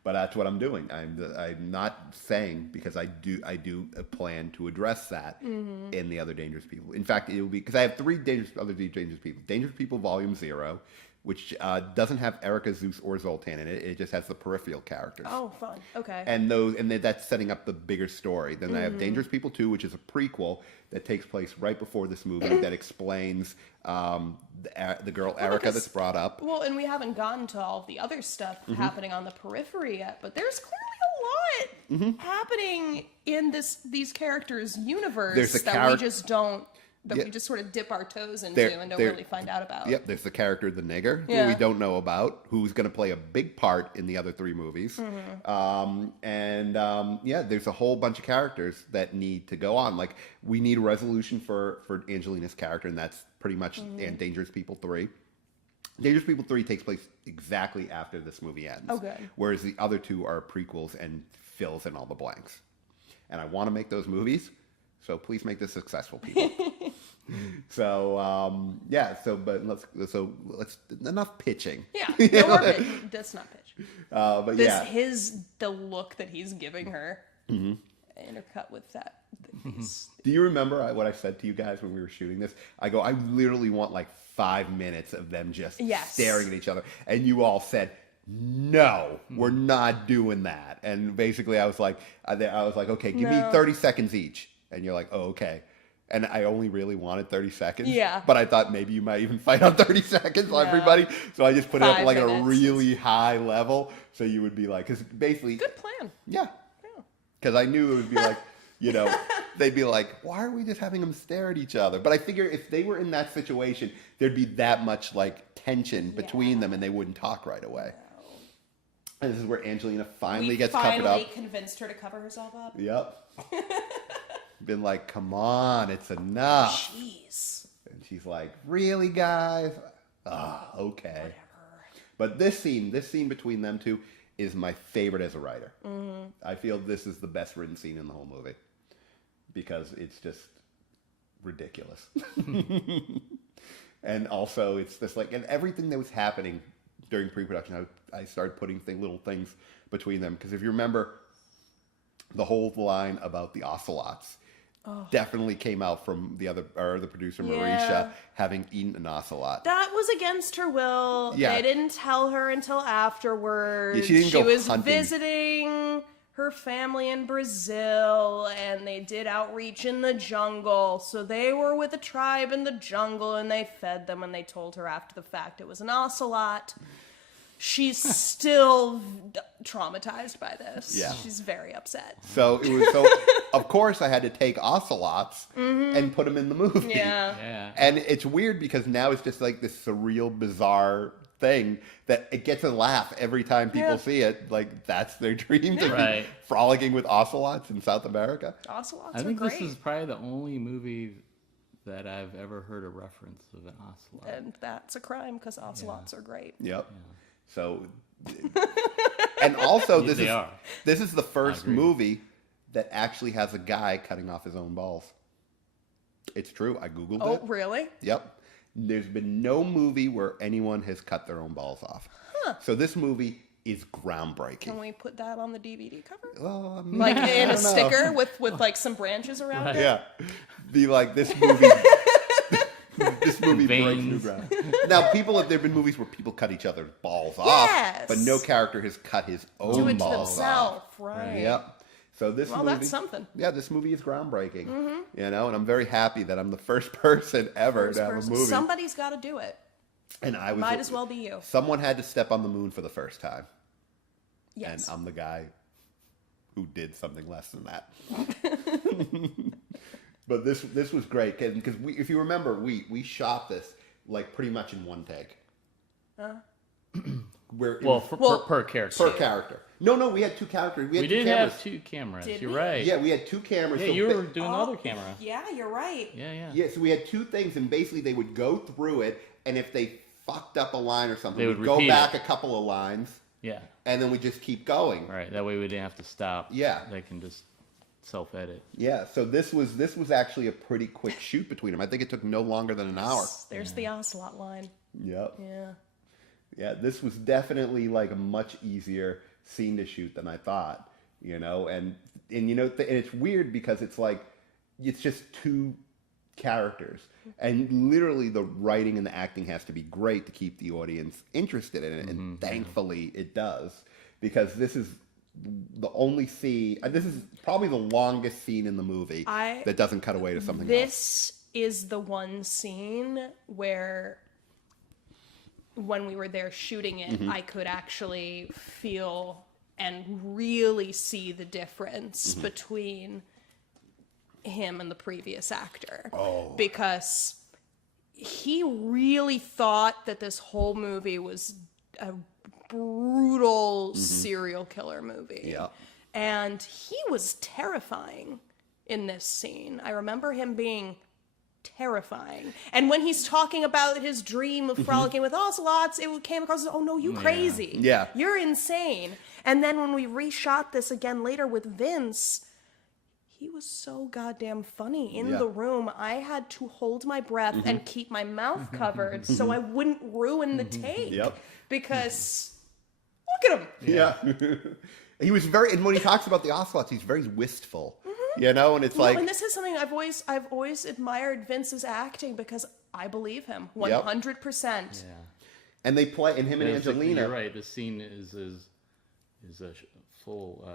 but that's what I'm doing. I'm not saying because I do plan to address that in the other Dangerous People. In fact, it will be because I have three other Dangerous People. Dangerous People Volume 0, which doesn't have Erica, Zeus, or Zoltan in it. It just has the peripheral characters. Oh, fun. Okay. And that's setting up the bigger story. Then I have Dangerous People 2, which is a prequel that takes place right before this movie that explains the girl Erica that's brought up. Well, and we haven't gotten to all of the other stuff happening on the periphery yet, but there's clearly a lot happening in these characters' universe There's a that we just don't. That Yeah. we just sort of dip our toes into There- and don't there- really find out about. Yep, there's the character, the nigger, who Yeah. we don't know about, who's going to play a big part in the other three movies. There's a whole bunch of characters that need to go on. Like, we need a resolution for Angelina's character, and that's pretty much in Dangerous People 3. Dangerous People 3 takes place exactly after this movie ends. Oh, good. Whereas the other two are prequels and fills in all the blanks. And I want to make those movies, so please make this successful, people. But let's enough pitching. Yeah, no more pitch. That's not pitch. But This yeah, the look that he's giving her, intercut with that. do you remember what I said to you guys when we were shooting this? I literally want like 5 minutes of them just staring at each other, and you all said, no, we're not doing that. And basically, I was like, okay, give me 30 seconds each, and you're like, oh, okay. And I only really wanted 30 seconds. Yeah. But I thought maybe you might even fight on 30 seconds on everybody. So I just put it up 5 like at a minutes. really high level. So you would be like, because basically. Good plan. Yeah. Because I knew it would be like, they'd be like, why are we just having them stare at each other? But I figure if they were in that situation, there'd be that much like tension between them and they wouldn't talk right away. And this is where Angelina finally gets covered up. Finally convinced her to cover herself up. Yep. Been like, come on, it's enough. Jeez. And she's like, really, guys? Okay. Whatever. But this scene between them two is my favorite as a writer. I feel this is the best written scene in the whole movie because it's just ridiculous. And also, it's just like, and everything that was happening during pre-production, I started putting little things between them. Because if you remember, the whole line about the ocelots definitely came out from the producer, Marisha, having eaten an ocelot. That was against her will. Yeah. They didn't tell her until afterwards. Yeah, she didn't go was hunting. Visiting her family in Brazil, and they did outreach in the jungle. So they were with a tribe in the jungle, and they fed them, and they told her after the fact it was an ocelot. She's still traumatized by this. Yeah. She's very upset. So of course I had to take ocelots and put them in the movie. Yeah. And it's weird because now it's just like this surreal, bizarre thing that it gets a laugh every time people see it. Like, that's their dream to be frolicking with ocelots in South America. Ocelots I think are great. this is probably the only movie that I've ever heard a reference of an ocelot. And that's a crime because ocelots are great. Yep. So, and also this is the first movie that actually has a guy cutting off his own balls. It's true. I Googled it. Oh, really? Yep. There's been no movie where anyone has cut their own balls off. So this movie is groundbreaking. Can we put that on the DVD cover? Well, I mean, Like in I a don't know. sticker with like some branches around it? Yeah. Be like, this movie. This movie breaks new Veins. ground. Now, there've been movies where people cut each other's balls Yes. off, but no character has cut his own Do it to balls themselves, off. right? Yep. So this Well, movie, that's something. Yeah, this movie is groundbreaking. You know, and I'm very happy that I'm the first person ever First to have person. a movie. Somebody's got to do it. And I was Might as well be you. Someone had to step on the moon for the first time, Yes. and I'm the guy who did something less than that. But this was great because if you remember, we shot this like pretty much in one take. Where it was Per character. per character. No, we had two characters. We had We two did cameras. have 2 cameras. Did You're we? right. Yeah, we had two cameras. Yeah, so you ba- were doing the other camera. Yeah, you're right. Yeah. Yeah, so we had two things, and basically they would go through it, and if they fucked up a line or something, They would we'd go repeat back it. a couple of lines, Yeah. and then we just keep going. Right. That way we didn't have to stop. Yeah. They can just self-edit. Yeah, so this was actually a pretty quick shoot between them. I think it took no longer than an hour. There's the ocelot line. Yep. Yeah. Yeah, this was definitely like a much easier scene to shoot than I thought, you know, and you know, and it's weird because it's like, it's just two characters, and literally the writing and the acting has to be great to keep the audience interested in it, and thankfully it does, because this is the only scene, this is probably the longest scene in the movie that doesn't cut away to something else. This is the one scene where, when we were there shooting it, I could actually feel and really see the difference between him and the previous actor. Because he really thought that this whole movie was a brutal serial killer movie. Yeah. And he was terrifying in this scene. I remember him being terrifying. And when he's talking about his dream of frolicking with ocelots, it came across as, oh no, you crazy. Yeah. You're insane. And then when we reshot this again later with Vince, he was so goddamn funny in the room. I had to hold my breath and keep my mouth covered so I wouldn't ruin the take. Yep. Because look at him. Yeah. He was and when he talks about the ocelots, he's very wistful, you know, and it's like, And this is something I've always admired Vince's acting, because I believe him 100%. Yeah. and they play, and him and Angelina. You're right. This scene is a full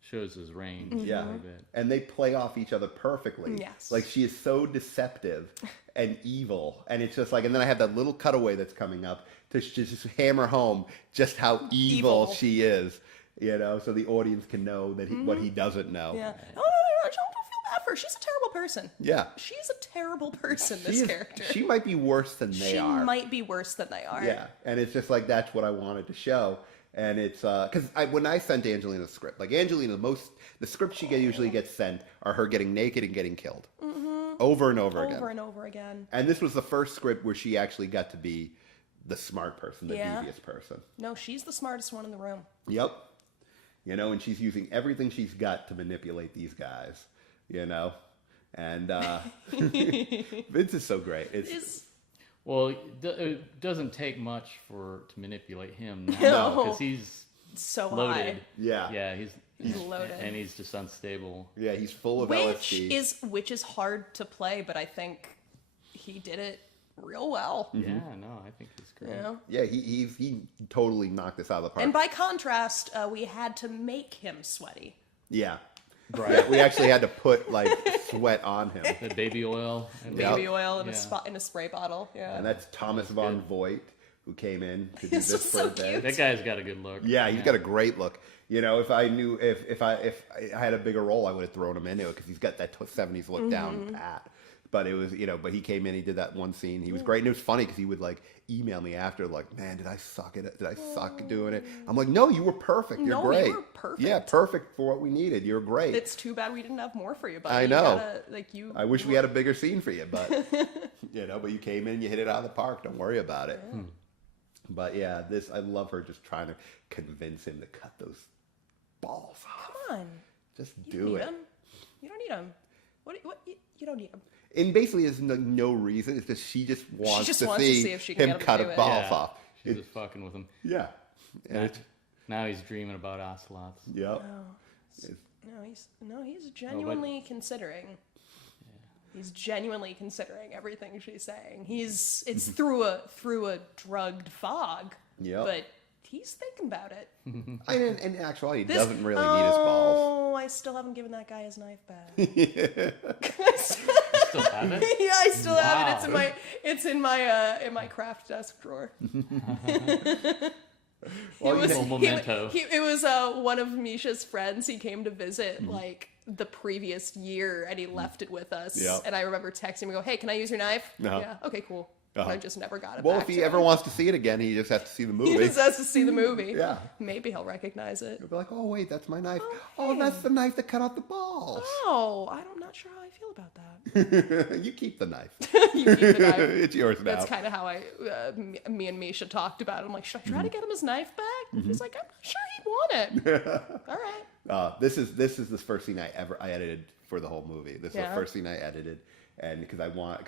shows his range. Yeah, a little bit. and they play off each other perfectly. Yes. Like, she is so deceptive and evil, and it's just like, and then I have that little cutaway that's coming up to just hammer home just how evil she is, you know, so the audience can know that what he doesn't know. Yeah. Oh, no, don't feel bad for her. She's a terrible person. Yeah. She's a terrible person, this character. She might be worse than they She are. might be worse than they are. Yeah, and it's just like, that's what I wanted to show. And it's because when I sent Angelina the script, like, Angelina, the scripts she usually gets sent are her getting naked and getting killed over and over again. Over and over again. And this was the first script where she actually got to be the smart person, the devious person. No, she's the smartest one in the room. Yep. You know, and she's using everything she's got to manipulate these guys, you know. And Vince is so great. Well, it doesn't take much to manipulate him now, No. because he's So loaded. high. Yeah. Yeah, he's loaded. and he's just unstable. Yeah, he's full of Which LSD. is hard to play, but I think he did it real well. Yeah, no, I think he's great. You know? Yeah, he totally knocked this out of the park. And by contrast, we had to make him sweaty. Yeah. Right. Yeah, we actually had to put, like, sweat on him. The baby oil. And Baby oil in Yeah. in a spray bottle. Yeah. And that's Thomas Von Voigt, who came in to do This this is for so a day. cute. That guy's got a good look. Yeah, he's got a great look. You know, if I knew if I had a bigger role, I would have thrown him into it, because he's got that 70s look down pat. But it was, you know, but he came in, he did that one scene. He was great, and it was funny because he would, like, email me after, like, man, did I suck at it? Did I suck at doing it? I'm like, no, you were perfect. You're No, great. you were perfect. Yeah, perfect for what we needed. You're great. It's too bad we didn't have more for you, buddy. I You know. gotta, I wish we had a bigger scene for you, but you know, but you came in, you hit it out of the park. Don't worry about it. But yeah, I love her just trying to convince him to cut those balls off. Come on. Just You do don't need it. him. You don't need him. What? You don't need him. And basically, there's no reason. It's just she just wants just to wants to see see if she can him get him cut to his do it. balls Yeah. off. She's just fucking with him. Yeah. Now he's dreaming about ocelots. Yep. No, he's genuinely considering. He's genuinely considering everything she's saying. It's through a drugged fog. Yep. But he's thinking about it. In actuality, he doesn't really need his balls. Oh, I still haven't given that guy his knife back. Still have it? Yeah, I still have it. Wow. It's in my craft desk drawer. Well, memento. It was one of Misha's friends. He came to visit like the previous year, and he left it with us. Yep. And I remember texting him, "Go, hey, can I use your knife?" Uh-huh. Yeah, okay, cool. And I just never got it. Well, back if to he ever him. wants to see it again, he just has to see the movie. He just has to see the movie. Yeah. Maybe he'll recognize it. He'll be like, oh, wait, that's my knife. Oh, hey. That's the knife that cut out the balls. Oh, I'm not sure how I feel about that. You keep the knife. You keep the knife. It's yours now. That's kind of how me and Misha talked about it. I'm like, should I try to get him his knife back? And he's like, I'm not sure he'd want it. All right. This is the first scene I edited for the whole movie. This is the first scene I edited, and because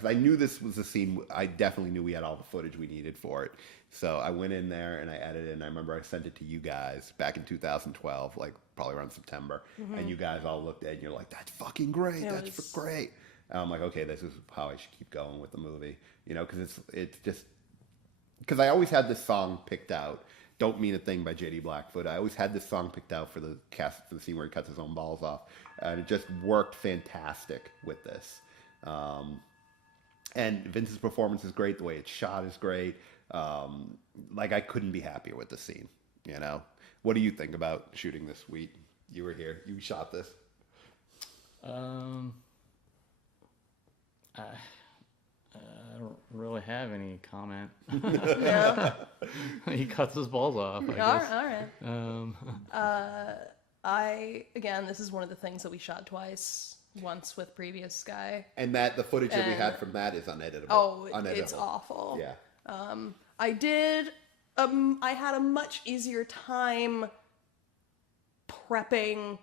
I knew this was a scene, I definitely knew we had all the footage we needed for it. So I went in there and I edited it, and I remember I sent it to you guys back in 2012, like probably around September, and you guys all looked at it and you're like, that's fucking great, that's great. And I'm like, okay, this is how I should keep going with the movie, because it's just, because I always had this song picked out. Don't Mean a Thing by J.D. Blackfoot. I always had this song picked out for the scene where he cuts his own balls off. And it just worked fantastic with this. And Vince's performance is great. The way it's shot is great. I couldn't be happier with the scene, What do you think about shooting this week? You were here. You shot this. I don't really have any comment. Yeah. He cuts his balls off, I guess. All right. Again, this is one of the things that we shot twice. Once with previous guy. And the footage that we had from that is uneditable. Oh, uneditable. It's awful. Yeah. I had a much easier time prepping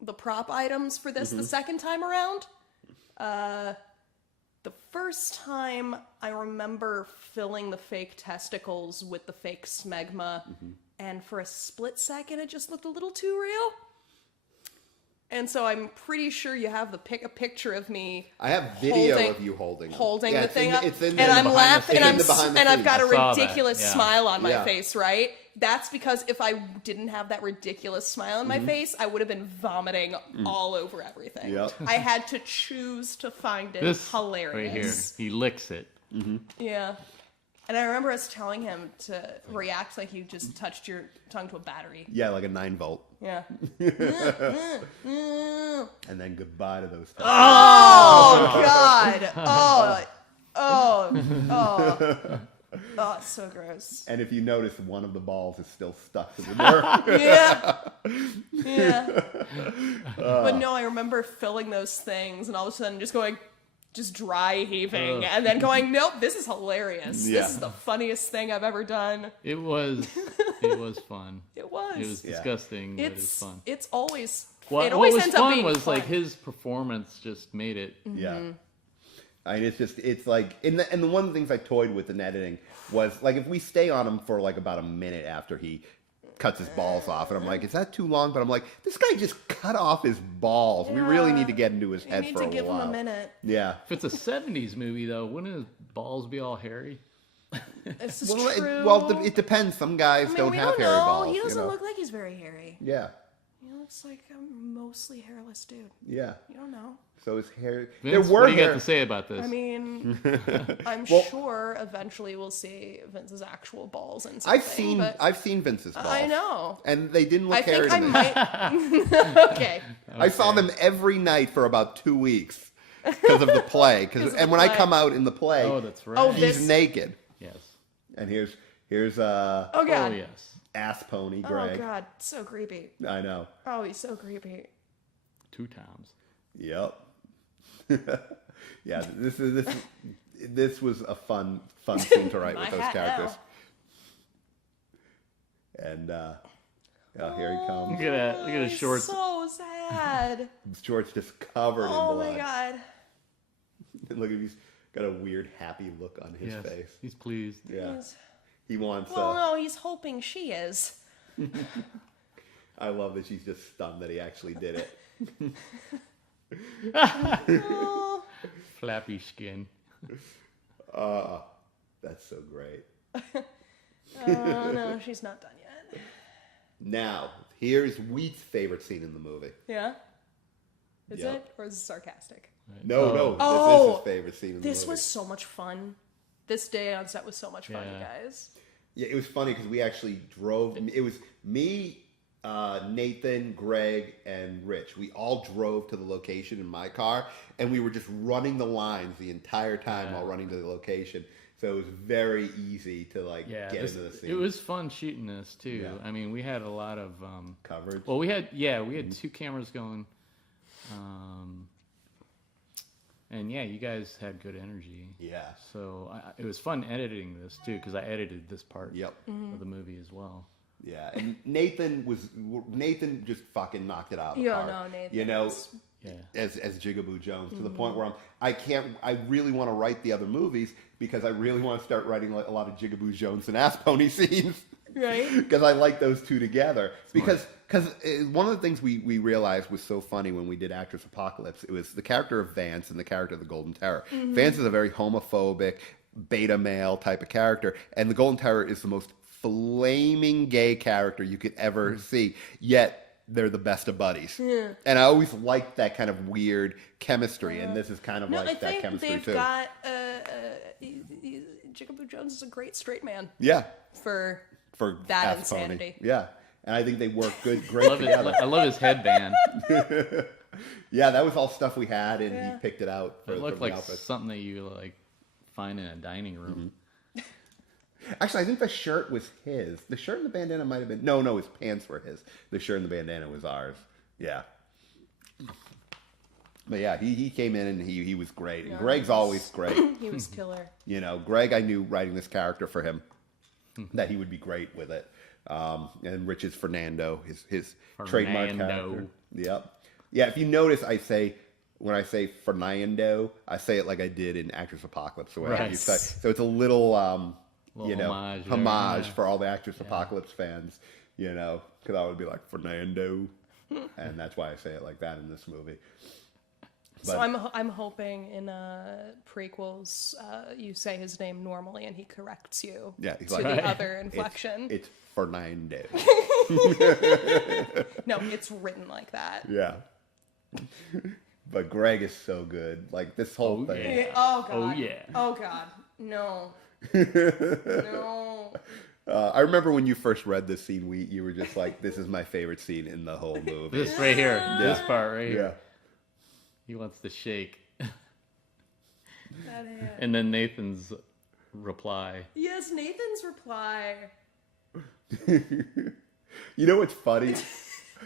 the prop items for this the second time around. The first time, I remember filling the fake testicles with the fake smegma, and for a split second, it just looked a little too real. And so I'm pretty sure you have a picture of me. I have video of you holding the thing up, it's in and I'm laughing, and I've got a scenes. ridiculous smile on my Yeah. face, right? That's because if I didn't have that ridiculous smile on my face, I would have been vomiting all over everything. Yep. I had to choose to find it This hilarious. right here, he licks it. Yeah. And I remember us telling him to react like you just touched your tongue to a battery. Yeah, like a 9-volt. Yeah. And then goodbye to those things. Oh, God. Oh, it's so gross. And if you notice, one of the balls is still stuck to the nerve. Yeah. But no, I remember filling those things and all of a sudden just dry heaving and then going, nope, this is hilarious. Yeah. This is the funniest thing I've ever done. It was fun. It was. It was disgusting, but it was fun. It's always, What it always was ends up fun being was fun. like his performance just made it. Yeah. I mean, it's like, and the one of the things I toyed with in editing was, like, if we stay on him for, like, about a minute after he cuts his balls off, and I'm like, is that too long? But I'm like, this guy just cut off his balls. We really need to get into his head for a while. You need to give him a minute. Yeah. If it's a 70s movie, though, wouldn't his balls be all hairy? This is Well, true. it depends. Some guys don't we have don't hairy know. balls. He doesn't look like he's very hairy. Yeah. He looks like a mostly hairless dude. Yeah. You don't know. So his hair. Vince, there were what do you hair. got to say about this? I mean, I'm sure eventually we'll see Vince's actual balls and something. I've seen Vince's balls. I know. And they didn't look I hairy think to I me. might. Okay. I saw them every night for about 2 weeks because of the play. And when I come out in the play, oh, that's right. Oh, he's naked. Yes. And here's Oh God. Oh, yes. ass pony Oh Greg. God. So creepy. I know. Oh, he's so creepy. 2 times. Yep. Yeah, this was a fun scene to write with those characters. And here he comes. Look at his He's shorts. so sad. George just covered in Oh blood. my God. Look at he's got a weird happy look on his Yes, face. he's pleased. Yeah. He's- He wants Well, no, he's hoping she is. I love that she's just stunned that he actually did it. Oh, Flappy skin. That's so great. oh no, she's not done yet. Now, here's Wheat's favorite scene in the movie. Yeah? Is Yep. it? Or is it sarcastic? No, Oh. this is his favorite scene in the movie. This was so much fun. This day on set was so much fun, you Yeah. guys. Yeah, it was funny because we actually drove. It was me, Nathan, Greg, and Rich. We all drove to the location in my car, and we were just running the lines the entire time while running to the location. So it was very easy to get into the scene. It was fun shooting this too. Yeah. I mean, we had a lot of coverage. well, we had two cameras going, and you guys had good energy. Yeah. So it was fun editing this too because I edited this part Yep. of the movie as well. Yeah, and Nathan just fucking knocked it out of the Yeah, park. no, Nathan You know, was- Yeah. as Jigaboo Jones, to the point where I really want to write the other movies because I really want to start writing a lot of Jigaboo Jones and Ass Pony scenes. Right? Because I like those two together. Because one of the things we realized was so funny when we did Actress Apocalypse, it was the character of Vance and the character of the Golden Terror. Vance is a very homophobic, beta male type of character, and the Golden Terror is the most flaming gay character you could ever see, yet they're the best of buddies. Yeah. And I always liked that kind of weird chemistry, and this is kind of like that chemistry they've too. got Jigaboo Jones is a great straight man Yeah, for for that Ass Pony. insanity. Yeah, and I think they work great I love his headband. Yeah, that was all stuff we had, and Yeah. he picked it out. It looked from the like outfit. something that you find in a dining room. Actually, I think the shirt was his. The shirt and the bandana might have been... No, his pants were his. The shirt and the bandana was ours. Yeah. But yeah, he came in and he was great. And Greg's always great. He was killer. You know, Greg, I knew writing this character for him that he would be great with it. And Rich is Fernando, his trademark character. Yep. Yeah, if you notice, when I say Fernando, I say it like I did in Actress Apocalypse. So, Right. So it's a little... homage there. homage for all the Actress Apocalypse fans, because I would be like Fernando, and that's why I say it like that in this movie. So But- I'm hoping in prequels you say his name normally and he corrects you Yeah, he's to like, the other inflection. It's Fernando. No, it's written like that. Yeah. But Greg is so good. Like this whole thing. yeah. Oh god. Oh, yeah. Oh god. No. No. I remember when you first read this scene, you were just like, "This is my favorite scene in the whole movie." This right here, this part right Yeah. here. He wants to shake. That hand. And then Nathan's reply. Yes, Nathan's reply. You know what's funny?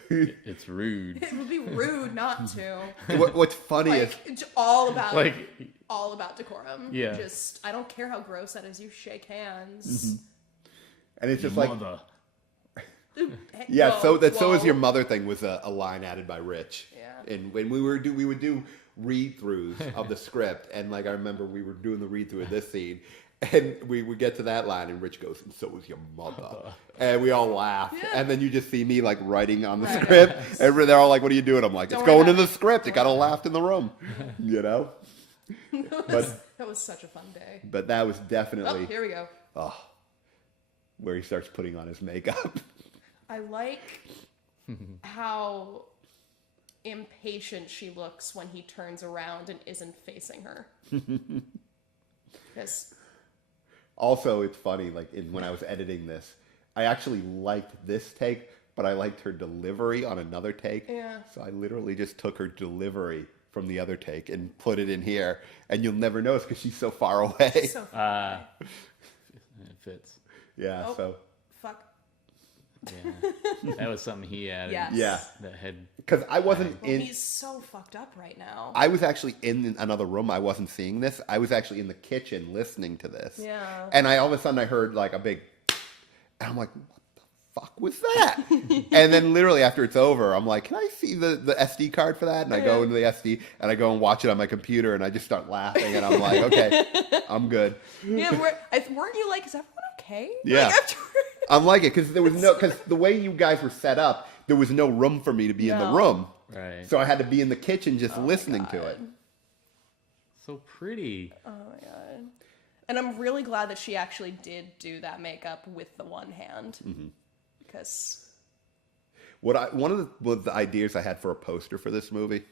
It's rude. It would be rude not to. What's funny is Like it's all about Like, decorum. Yeah. Just I don't care how gross that is. You shake hands. and it's just like, mother. Hey, yeah. whoa, So is whoa. your mother thing was a line added by Rich. Yeah. And when we would do read-throughs of the script, and I remember we were doing the read-through of this scene, and we would get to that line, and Rich goes, "And so was your mother," and we all laugh. Yeah. And then you just see me writing on the Right. script, and they're all like, "What are you doing?" I'm like, Don't "It's worry going in about the script. It got all laughed in the room," That was such a fun day. But that was Oh, definitely here we go. where he starts putting on his makeup. I like how impatient she looks when he turns around and isn't facing her. Yes. Also, it's funny, when I was editing this, I actually liked this take, but I liked her delivery on another take. Yeah. So I literally just took her delivery from the other take and put it in here, and you'll never notice because she's so far away. So funny. It fits. Yeah, Oh. so... Fuck. Yeah. That was something he added. Yes. Yeah. That had. Because I wasn't Well, in... he's so fucked up right now. I was actually in another room. I wasn't seeing this. I was actually in the kitchen listening to this. Yeah. And all of a sudden I heard a big... And I'm like, what the fuck was that? And then literally after it's over, I'm like, can I see the SD card for that? And I go into the SD and I go and watch it on my computer and I just start laughing and I'm like, okay, I'm good. Yeah, weren't you like, is everyone okay? Yeah. Like, after... I'm like it because because the way you guys were set up, there was no room for me to be in the No. room. Right. So I had to be in the kitchen just Oh my listening to God. it. So pretty. Oh my god. And I'm really glad that she actually did do that makeup with the one hand. Because One of the ideas I had for a poster for this movie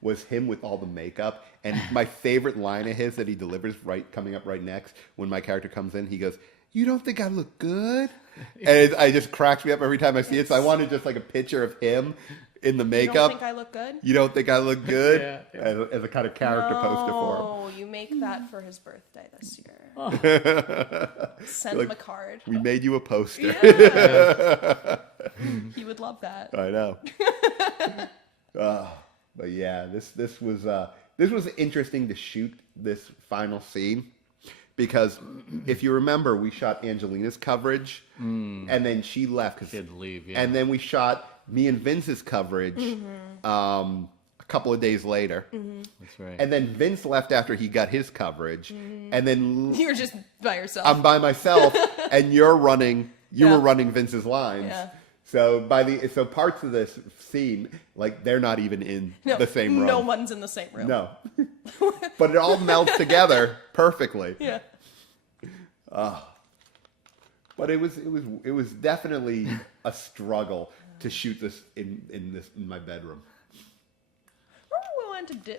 was him with all the makeup. And my favorite line of his that he delivers coming up right next, when my character comes in, he goes, "You don't think I look good?" And it just cracks me up every time I see it. So I wanted just like a picture of him in the you makeup. don't think I look good? You don't think I look good? Yeah. As a kind of character poster for him. Oh, you make that for his birthday this year. Send him a card. We made you a poster. Yeah. He would love that. I know. But yeah, this was interesting to shoot this final scene because if you remember, we shot Angelina's coverage and then she left. She had to leave, yeah. And then we shot me and Vince's coverage a couple of days later. That's right. And then Vince left after he got his coverage. And then You're just by yourself. I'm by myself and you were running Yeah. Vince's lines. Yeah. So so parts of this scene, like they're not even in the same room. No one's in the same room. No. But it all melds together perfectly. Yeah. But it was definitely a struggle to shoot this in my bedroom.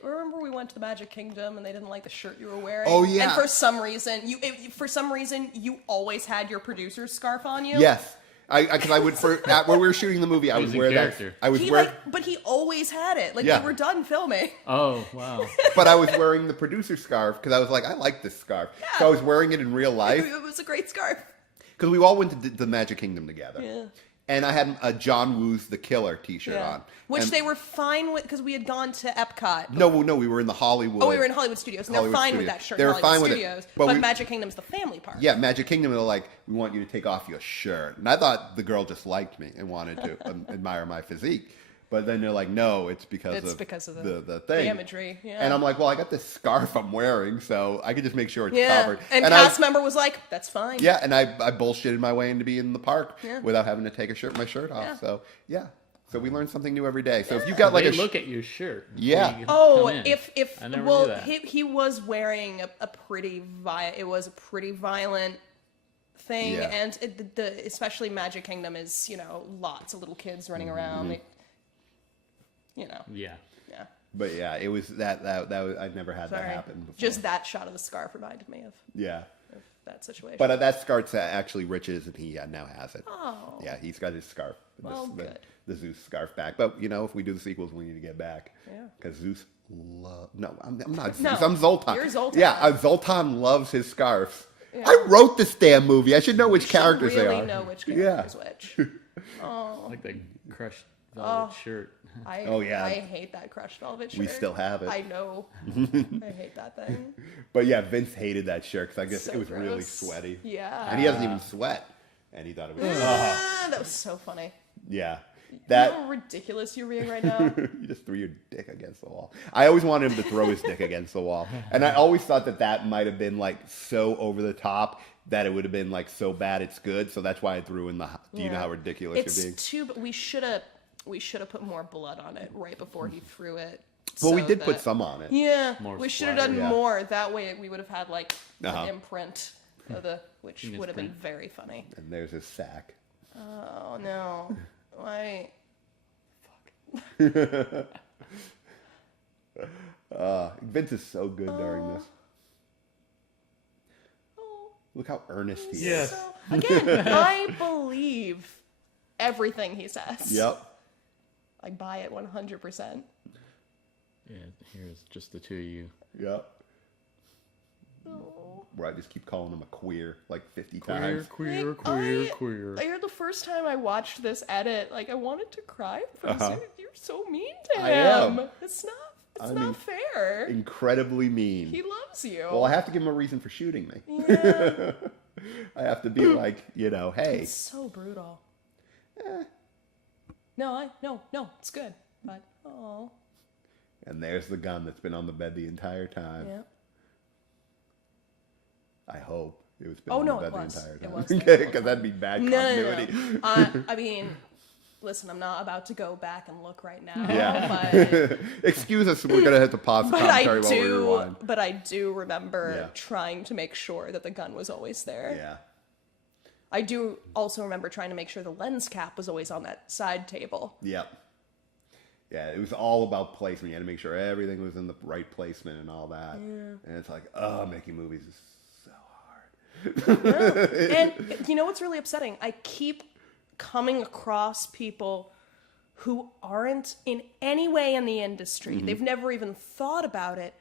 Remember we went to the Magic Kingdom and they didn't like the shirt you were wearing? Oh, yeah. And for some reason you always had your producer's scarf on you. Yes. Because I would when we were shooting the movie, I would was in wear that. character. I was He wearing, but he always had it. Like Yeah. we were done filming. Oh, wow. but I was wearing the producer scarf because I was like, I like this scarf. Yeah. So I was wearing it in real life It was a great scarf. because we all went to the Magic Kingdom together. Yeah. And I had a John Woo's The Killer T-shirt on, Which And- they were fine with because we had gone to Epcot. No, we were in the Hollywood. Oh, we were in Hollywood Studios, and Hollywood they're fine Studios. with that shirt. They in were Hollywood fine with it. Studios, But but we- Magic Kingdom's the family park. Yeah, Magic Kingdom, they're like, we want you to take off your shirt. And I thought the girl just liked me and wanted to admire my physique. But then they're like, no, it's because of the thing. the imagery. Yeah. And I'm like, well, I got this scarf I'm wearing, so I could just make sure it's yeah. covered. And I cast was- member was like, that's fine. Yeah, and I bullshitted my way into being in the park Yeah. without having to take my shirt off. Yeah. So, yeah. So we learn something new every day. So if you got like They a... look at your shirt. before Yeah. you Oh, come in. if I never well, knew that. he was wearing a pretty it was a pretty violent thing, Yeah. and especially Magic Kingdom is lots of little kids running around. Mm-hmm. They, Yeah. yeah. But yeah, it was that was... I'd never had Sorry, that happen before. just that shot of the scarf reminded me of Yeah. that situation. But that scarf's actually Rich's, and he now has it. Oh. Yeah, he's got his scarf. Well, good. The Zeus scarf back. But, if we do the sequels, we need to get back. Yeah. Because Zeus No, I'm not Zeus. No, I'm Zoltan. you're Zoltan. Yeah, Zoltan loves his scarves. Yeah. I wrote this damn movie. I should know which You should characters they really are. know which Yeah. character is which. Oh, Like the crushed velvet shirt. Oh, yeah. I hate that crushed velvet shirt. We still have it. I know. I hate that thing. But yeah, Vince hated that shirt because I guess So it was really gross. sweaty. Yeah. And he doesn't even sweat. And he thought it was... That was so funny. Yeah. You That... know how ridiculous you're being right now? You just threw your dick against the wall. I always wanted him to throw his dick against the wall. And I always thought that might have been like so over the top that it would have been like so bad it's good. So that's why I threw in the... Do you know how ridiculous you're being? It's too... But we should have put more blood on it right before he threw it. Well, we so did put that- some on it. Yeah, More we should have splatter. done Yeah. more. That way we would have had like Uh-huh. an imprint of which Penis would have been print. very funny. And there's his sack. Oh no. Why? Vince is so good during this. Oh, Look how earnest he Yeah. is. so, again, I believe everything he says. Yep. I buy it 100%. Yeah, here's just the two of you. Yep. Oh. Where I just keep calling him a queer like 50 Queer, times. queer, Like, queer, I queer. heard the first time I watched this edit, like I wanted to cry because you're so mean to him. I am. It's not. It's I not mean, fair. Incredibly mean. He loves you. Well, I have to give him a reason for shooting me. Yeah. I have to be like, hey. It's so brutal. No, it's good. But oh, And there's the gun that's been on the bed the entire time. yeah. I hope. It was Oh, filmed no, in it bed was. the entire It time. was there the whole Because that'd be bad No, continuity. no. I mean, listen, I'm not about to go back and look right now. Yeah. But, Excuse us, we're gonna have to pause the but commentary while we rewind. I do remember Yeah. trying to make sure that the gun was always there. Yeah. I do also remember trying to make sure the lens cap was always on that side table. Yep. Yeah, it was all about placement. You had to make sure everything was in the right placement and all that. And it's like, oh, making movies is so hard. And you know what's really upsetting? I keep coming across people who aren't in any way in the industry. They've never even thought about it,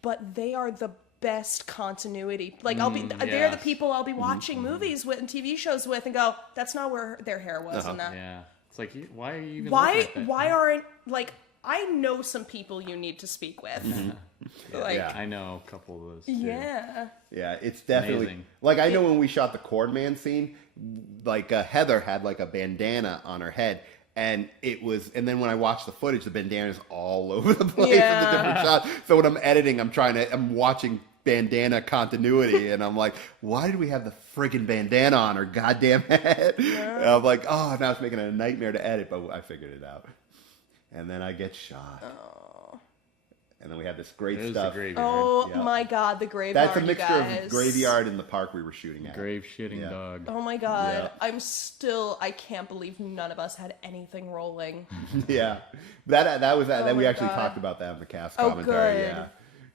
but they are the best continuity. Like they're the yes. people I'll be watching movies with and TV shows with and go, that's not where their hair was in that. Yeah. It's like, why are you even looking at that? Why aren't, like, I know some people you need to speak with. Like, Yeah. I know a couple of those too. yeah. Yeah, it's definitely Amazing. like I know when we shot the Cordman scene, like Heather had like a bandana on her head, and it was. And then when I watched the footage, the bandana's all over the place in the different shots. So when I'm editing, I'm watching bandana continuity, and I'm like, why did we have the friggin' bandana on her goddamn head? And I'm like, oh, now it's making it a nightmare to edit, but I figured it out. And then I get shot. And then we had this great It was stuff. the graveyard. Oh Yeah. my God, the graveyard. That's a mixture you of guys. graveyard and the park we were shooting at. Grave shitting Yeah. dog. Oh my God, Yeah. I can't believe none of us had anything rolling. Yeah, that was that. Oh Then we my actually God. talked about that in the cast Oh, commentary. good. Yeah,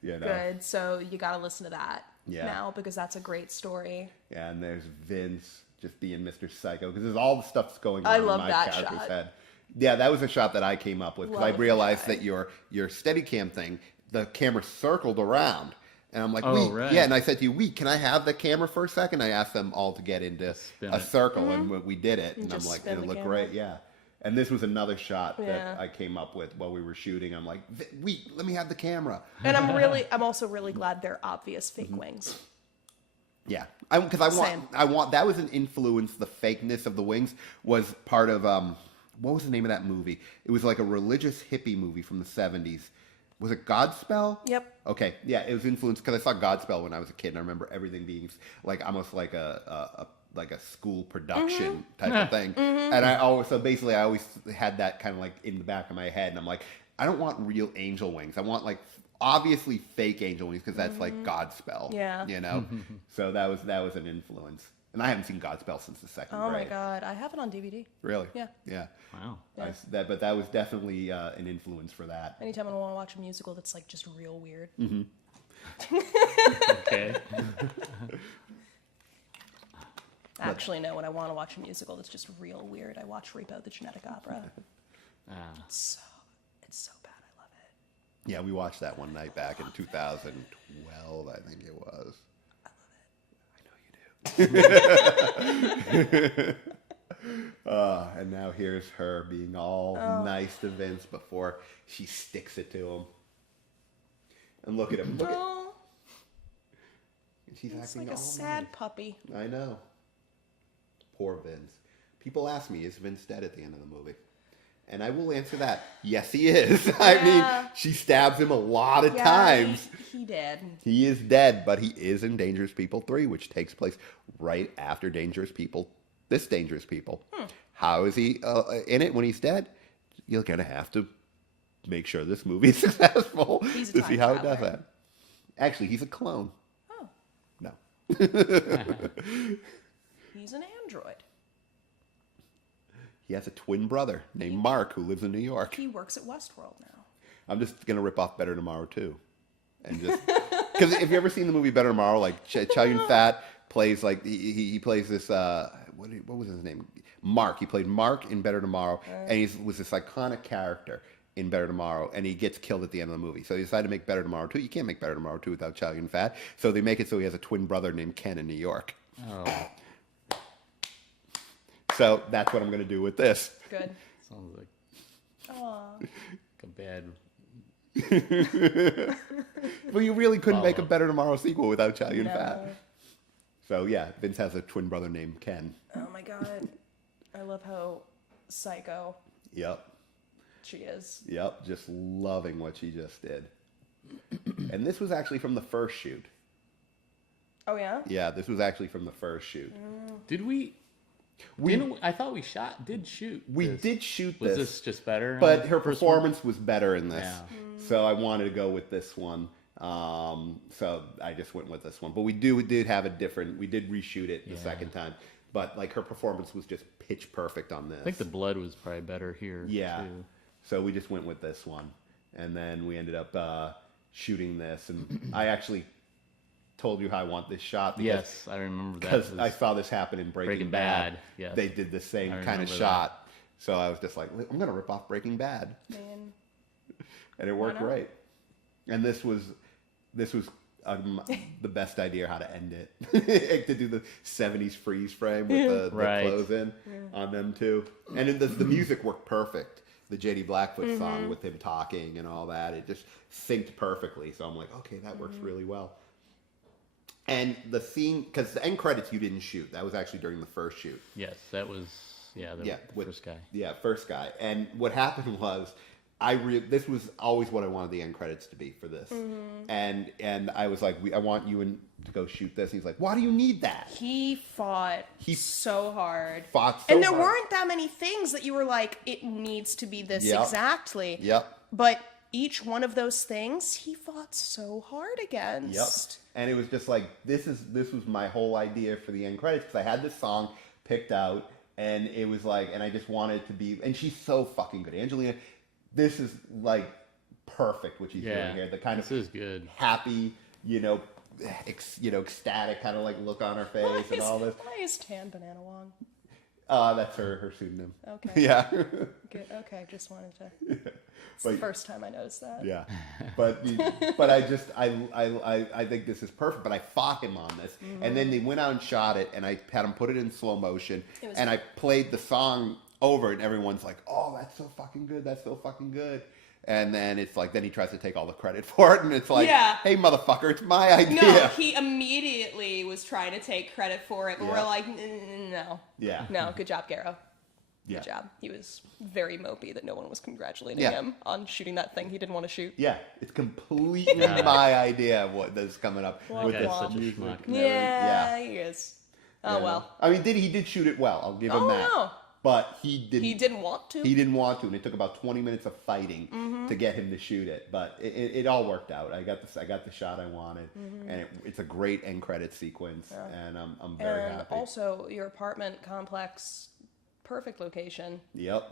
you know. Good, so you gotta listen to that Yeah. now because that's a great story. Yeah, and there's Vince just being Mr. Psycho because there's all the stuff that's going on I in love my that character's shot. head. Yeah, that was a shot that I came up with because I Love the realized shot. that your Steadicam thing, the camera circled around. And I'm like, Oh, wait, right. yeah. And I said to you, wait, can I have the camera for a second? I asked them all to get into Spin a it. circle, and we did it. And I'm just like, spin it the looked camera. great, yeah. And this was another shot Yeah. that I came up with while we were shooting. I'm like, wait, let me have the camera. And I'm also really glad they're obvious fake wings. Yeah, because Same. I want that was an influence. The fakeness of the wings was part of what was the name of that movie? It was like a religious hippie movie from the 70s. Was it Godspell? Yep. Okay, yeah, it was influenced because I saw Godspell when I was a kid, and I remember everything being like almost like a school production type of thing. And I always had that kind of like in the back of my head, and I'm like, I don't want real angel wings. I want like obviously fake angel wings because that's like Godspell. Yeah. You know, so that was an influence. And I haven't seen Godspell since the second Oh my grade. God, I have it on DVD. Really? Yeah. Yeah. Wow. Yeah. But that was definitely an influence for that. Anytime I want to watch a musical that's like just real weird. Okay. Actually, no, when I want to watch a musical that's just real weird, I watch Repo the Genetic Opera. Ah. It's so bad. I love it. Yeah, we watched that one night back in 2012, I think it was. I know you do. And now here's her being all nice to Vince before she sticks it to him. And look at him. Look at Oh, she's it's acting like a all sad nice. puppy. I know. Poor Vince. People ask me, is Vince dead at the end of the movie? And I will answer that. Yes, he is. I Yeah. mean, she stabs him a lot of Yeah, times. he did. He is dead, but he is in Dangerous People 3, which takes place right after Dangerous People, this Dangerous People. How is he in it when he's dead? You're going to have to make sure this movie is successful He's a to time see how it does traveler. that. Actually, he's a clone. Oh, No. he's an android. He has a twin brother named Mark who lives in New York. He works at Westworld now. I'm just going to rip off Better Tomorrow, too. And just... Because if you ever seen the movie Better Tomorrow, like Chow Yun-Fat plays like... He plays this... what was his name? Mark. He played Mark in Better Tomorrow. And he was this iconic character in Better Tomorrow. And he gets killed at the end of the movie. So they decided to make Better Tomorrow 2. You can't make Better Tomorrow 2 without Chow Yun-Fat. So they make it so he has a twin brother named Ken in New York. Oh, So that's what I'm going to do with this. Good. sounds like Aw. a bad. Well, you really couldn't make a Follow. Better Tomorrow sequel without Chow Yun-Fat. No. So yeah, Vince has a twin brother named Ken. Oh my God. I love how psycho Yep. she is. Yep. Just loving what she just did. And this was actually from the first shoot. Oh, yeah? Yeah, this was actually from the first shoot. Did I thought we did shoot. We this. did shoot Was this. this just better? But on her the first one? performance was better in this. Yeah. So I wanted to go with this one. So I just went with this one. But we did have we did reshoot it the second time. But like her performance was just pitch perfect on this. I think the blood was probably better here. Yeah. Too. So we just went with this one. And then we ended up shooting this. And I actually told you how I want this shot. Yes, I remember that. Because I saw this happen in Breaking Bad. Yes. They did the same I kind of remember shot. So I was just like, I'm going to rip off Breaking Bad. Man. And it worked Why not? great. And this was the best idea how to end it. To do the 70s freeze frame with the close in on them too. And the music worked perfect. The J.D. Blackfoot song with him talking and all that. It just synced perfectly. So I'm like, okay, that works really well. And the scene, because the end credits you didn't shoot. That was actually during the first shoot. Yes, that was the first guy. Yeah, first guy. And what happened was, this was always what I wanted the end credits to be for this. And I was like, I want you to go shoot this. And he's like, why do you need that? He fought so hard. And there weren't that many things that you were like, it needs to be this exactly. Yep. But each one of those things, he fought so hard against. Yep. And it was just like, this was my whole idea for the end credits, because I had this song picked out, and it was like, and I just wanted it to be, and she's so fucking good. Angelina, this is like perfect what she's doing here. The kind this is good. Happy, ecstatic kind of like look on her face and all this. Why is Tan Banana Wong? That's her pseudonym. Okay. Yeah. Good. Okay, just wanted to. It's the first time I noticed that. Yeah, but I think this is perfect. But I fought him on this, and then they went out and shot it, and I had him put it in slow motion, and I played the song over, and everyone's like, "Oh, that's so fucking good! That's so fucking good!" And then it's like, then he tries to take all the credit for it, and it's like, "Hey, motherfucker, it's my idea." No, he immediately was trying to take credit for it, but we're like, no. Yeah. No, good job, Garo. Yeah. Good job. He was very mopey that no one was congratulating him on shooting that thing he didn't want to shoot. Yeah, it's completely my idea of what that's coming up with That this. guy's such a schmuck. Yeah, he is. Oh, well. I mean, he did shoot it well. I'll give him that. No. But he didn't. He didn't want to. He didn't want to, and it took about 20 minutes of fighting to get him to shoot it. But it all worked out. I got the shot I wanted, and it's a great end credit sequence, and I'm very happy. And also, your apartment complex, perfect location. Yep.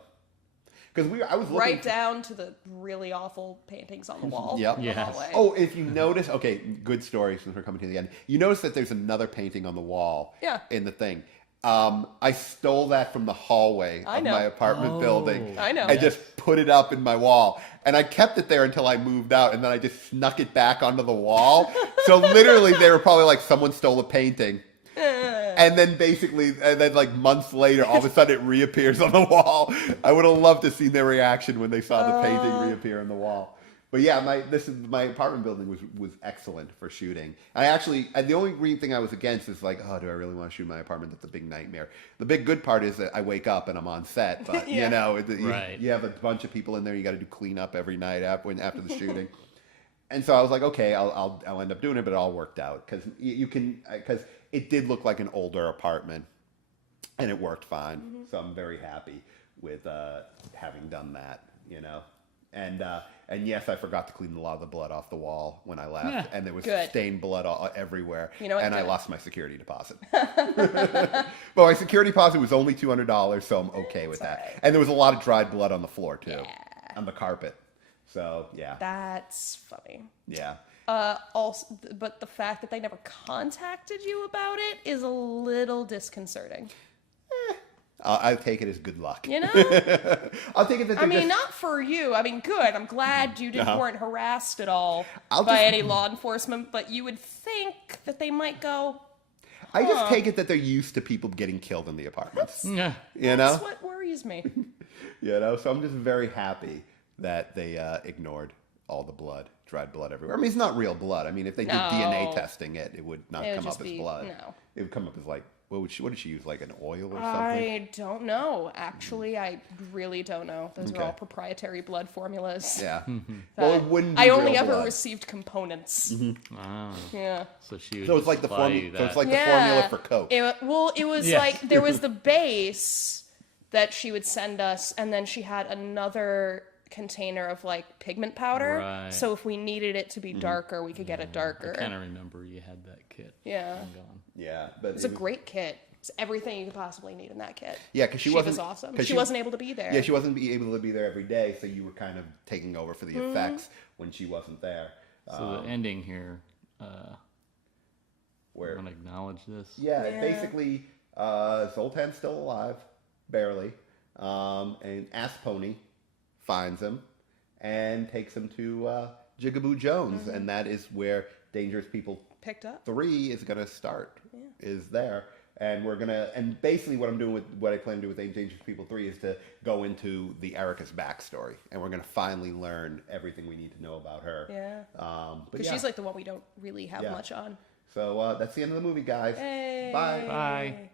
Because I was looking right down to the really awful paintings on the wall. Yep. In the hallway. Oh, if you notice, okay, good story since we're coming to the end. You notice that there's another painting on the wall. Yeah. In the thing. I stole that from the hallway of my apartment building. I know. I just put it up in my wall. And I kept it there until I moved out, and then I just snuck it back onto the wall. So literally, they were probably like, someone stole a painting. And then like months later, all of a sudden it reappears on the wall. I would have loved to see their reaction when they saw the painting reappear on the wall. But yeah, my apartment building was excellent for shooting. The only green thing I was against is like, oh, do I really want to shoot my apartment? That's a big nightmare. The big good part is that I wake up and I'm on set, but you have a bunch of people in there. You got to do cleanup every night after the shooting. And so I was like, okay, I'll end up doing it, but it all worked out because it did look like an older apartment, and it worked fine. So I'm very happy with having done that, And yes, I forgot to clean a lot of the blood off the wall when I left, and there was stained blood everywhere. I lost my security deposit. But my security deposit was only $200, so I'm okay with that. Right. And there was a lot of dried blood on the floor too, on the carpet. So yeah, that's funny. Yeah. Also, but the fact that they never contacted you about it is a little disconcerting. I'll take it as good luck. I'll take it that not for you. I mean, good. I'm glad you weren't harassed at all by any law enforcement, but you would think that they might go. I just take it that they're used to people getting killed in the apartments. That's what worries me. So I'm just very happy that they ignored all the blood, dried blood everywhere. I mean, it's not real blood. I mean, if they did No. DNA testing it, it would not It would come just up as be- blood. no. It would come up as like, what did she use? Like an oil or something? I don't know. Actually, I really don't know. Those are Okay. all proprietary blood formulas. Yeah. that Well, it wouldn't be I only real ever blood. received components. Wow. Yeah. So she would So it's like the supply you formula. So that. it's like the formula for Coke. It was Yeah. like there was the base that she would send us, and then she had another container of like pigment powder. Right. So if we needed it to be darker, we could get it darker. I kind of remember you had that kit. Yeah. I'm gone. Yeah, but It's a great kit. It's everything you could possibly need in that kit. Yeah, because she was wasn't awesome. 'cause She wasn't able to be there. Yeah, she wasn't able to be there every day, so you were kind of taking over for the Mm-hmm. effects when she wasn't there. So the ending here, Where want to acknowledge this? Yeah, basically, Zoltan's still alive, barely, and Ass Pony finds him and takes him to Jigaboo Jones, and that is where Dangerous People Picked up. 3 is going to start. Is there, and we're gonna, and basically what I plan to do with Dangerous People 3 is to go into the Erica's backstory, and we're gonna finally learn everything we need to know about her. Yeah. But Because yeah. she's like the one we don't really have Yeah. much on. So that's the end of the movie, guys. Hey. Bye. Bye.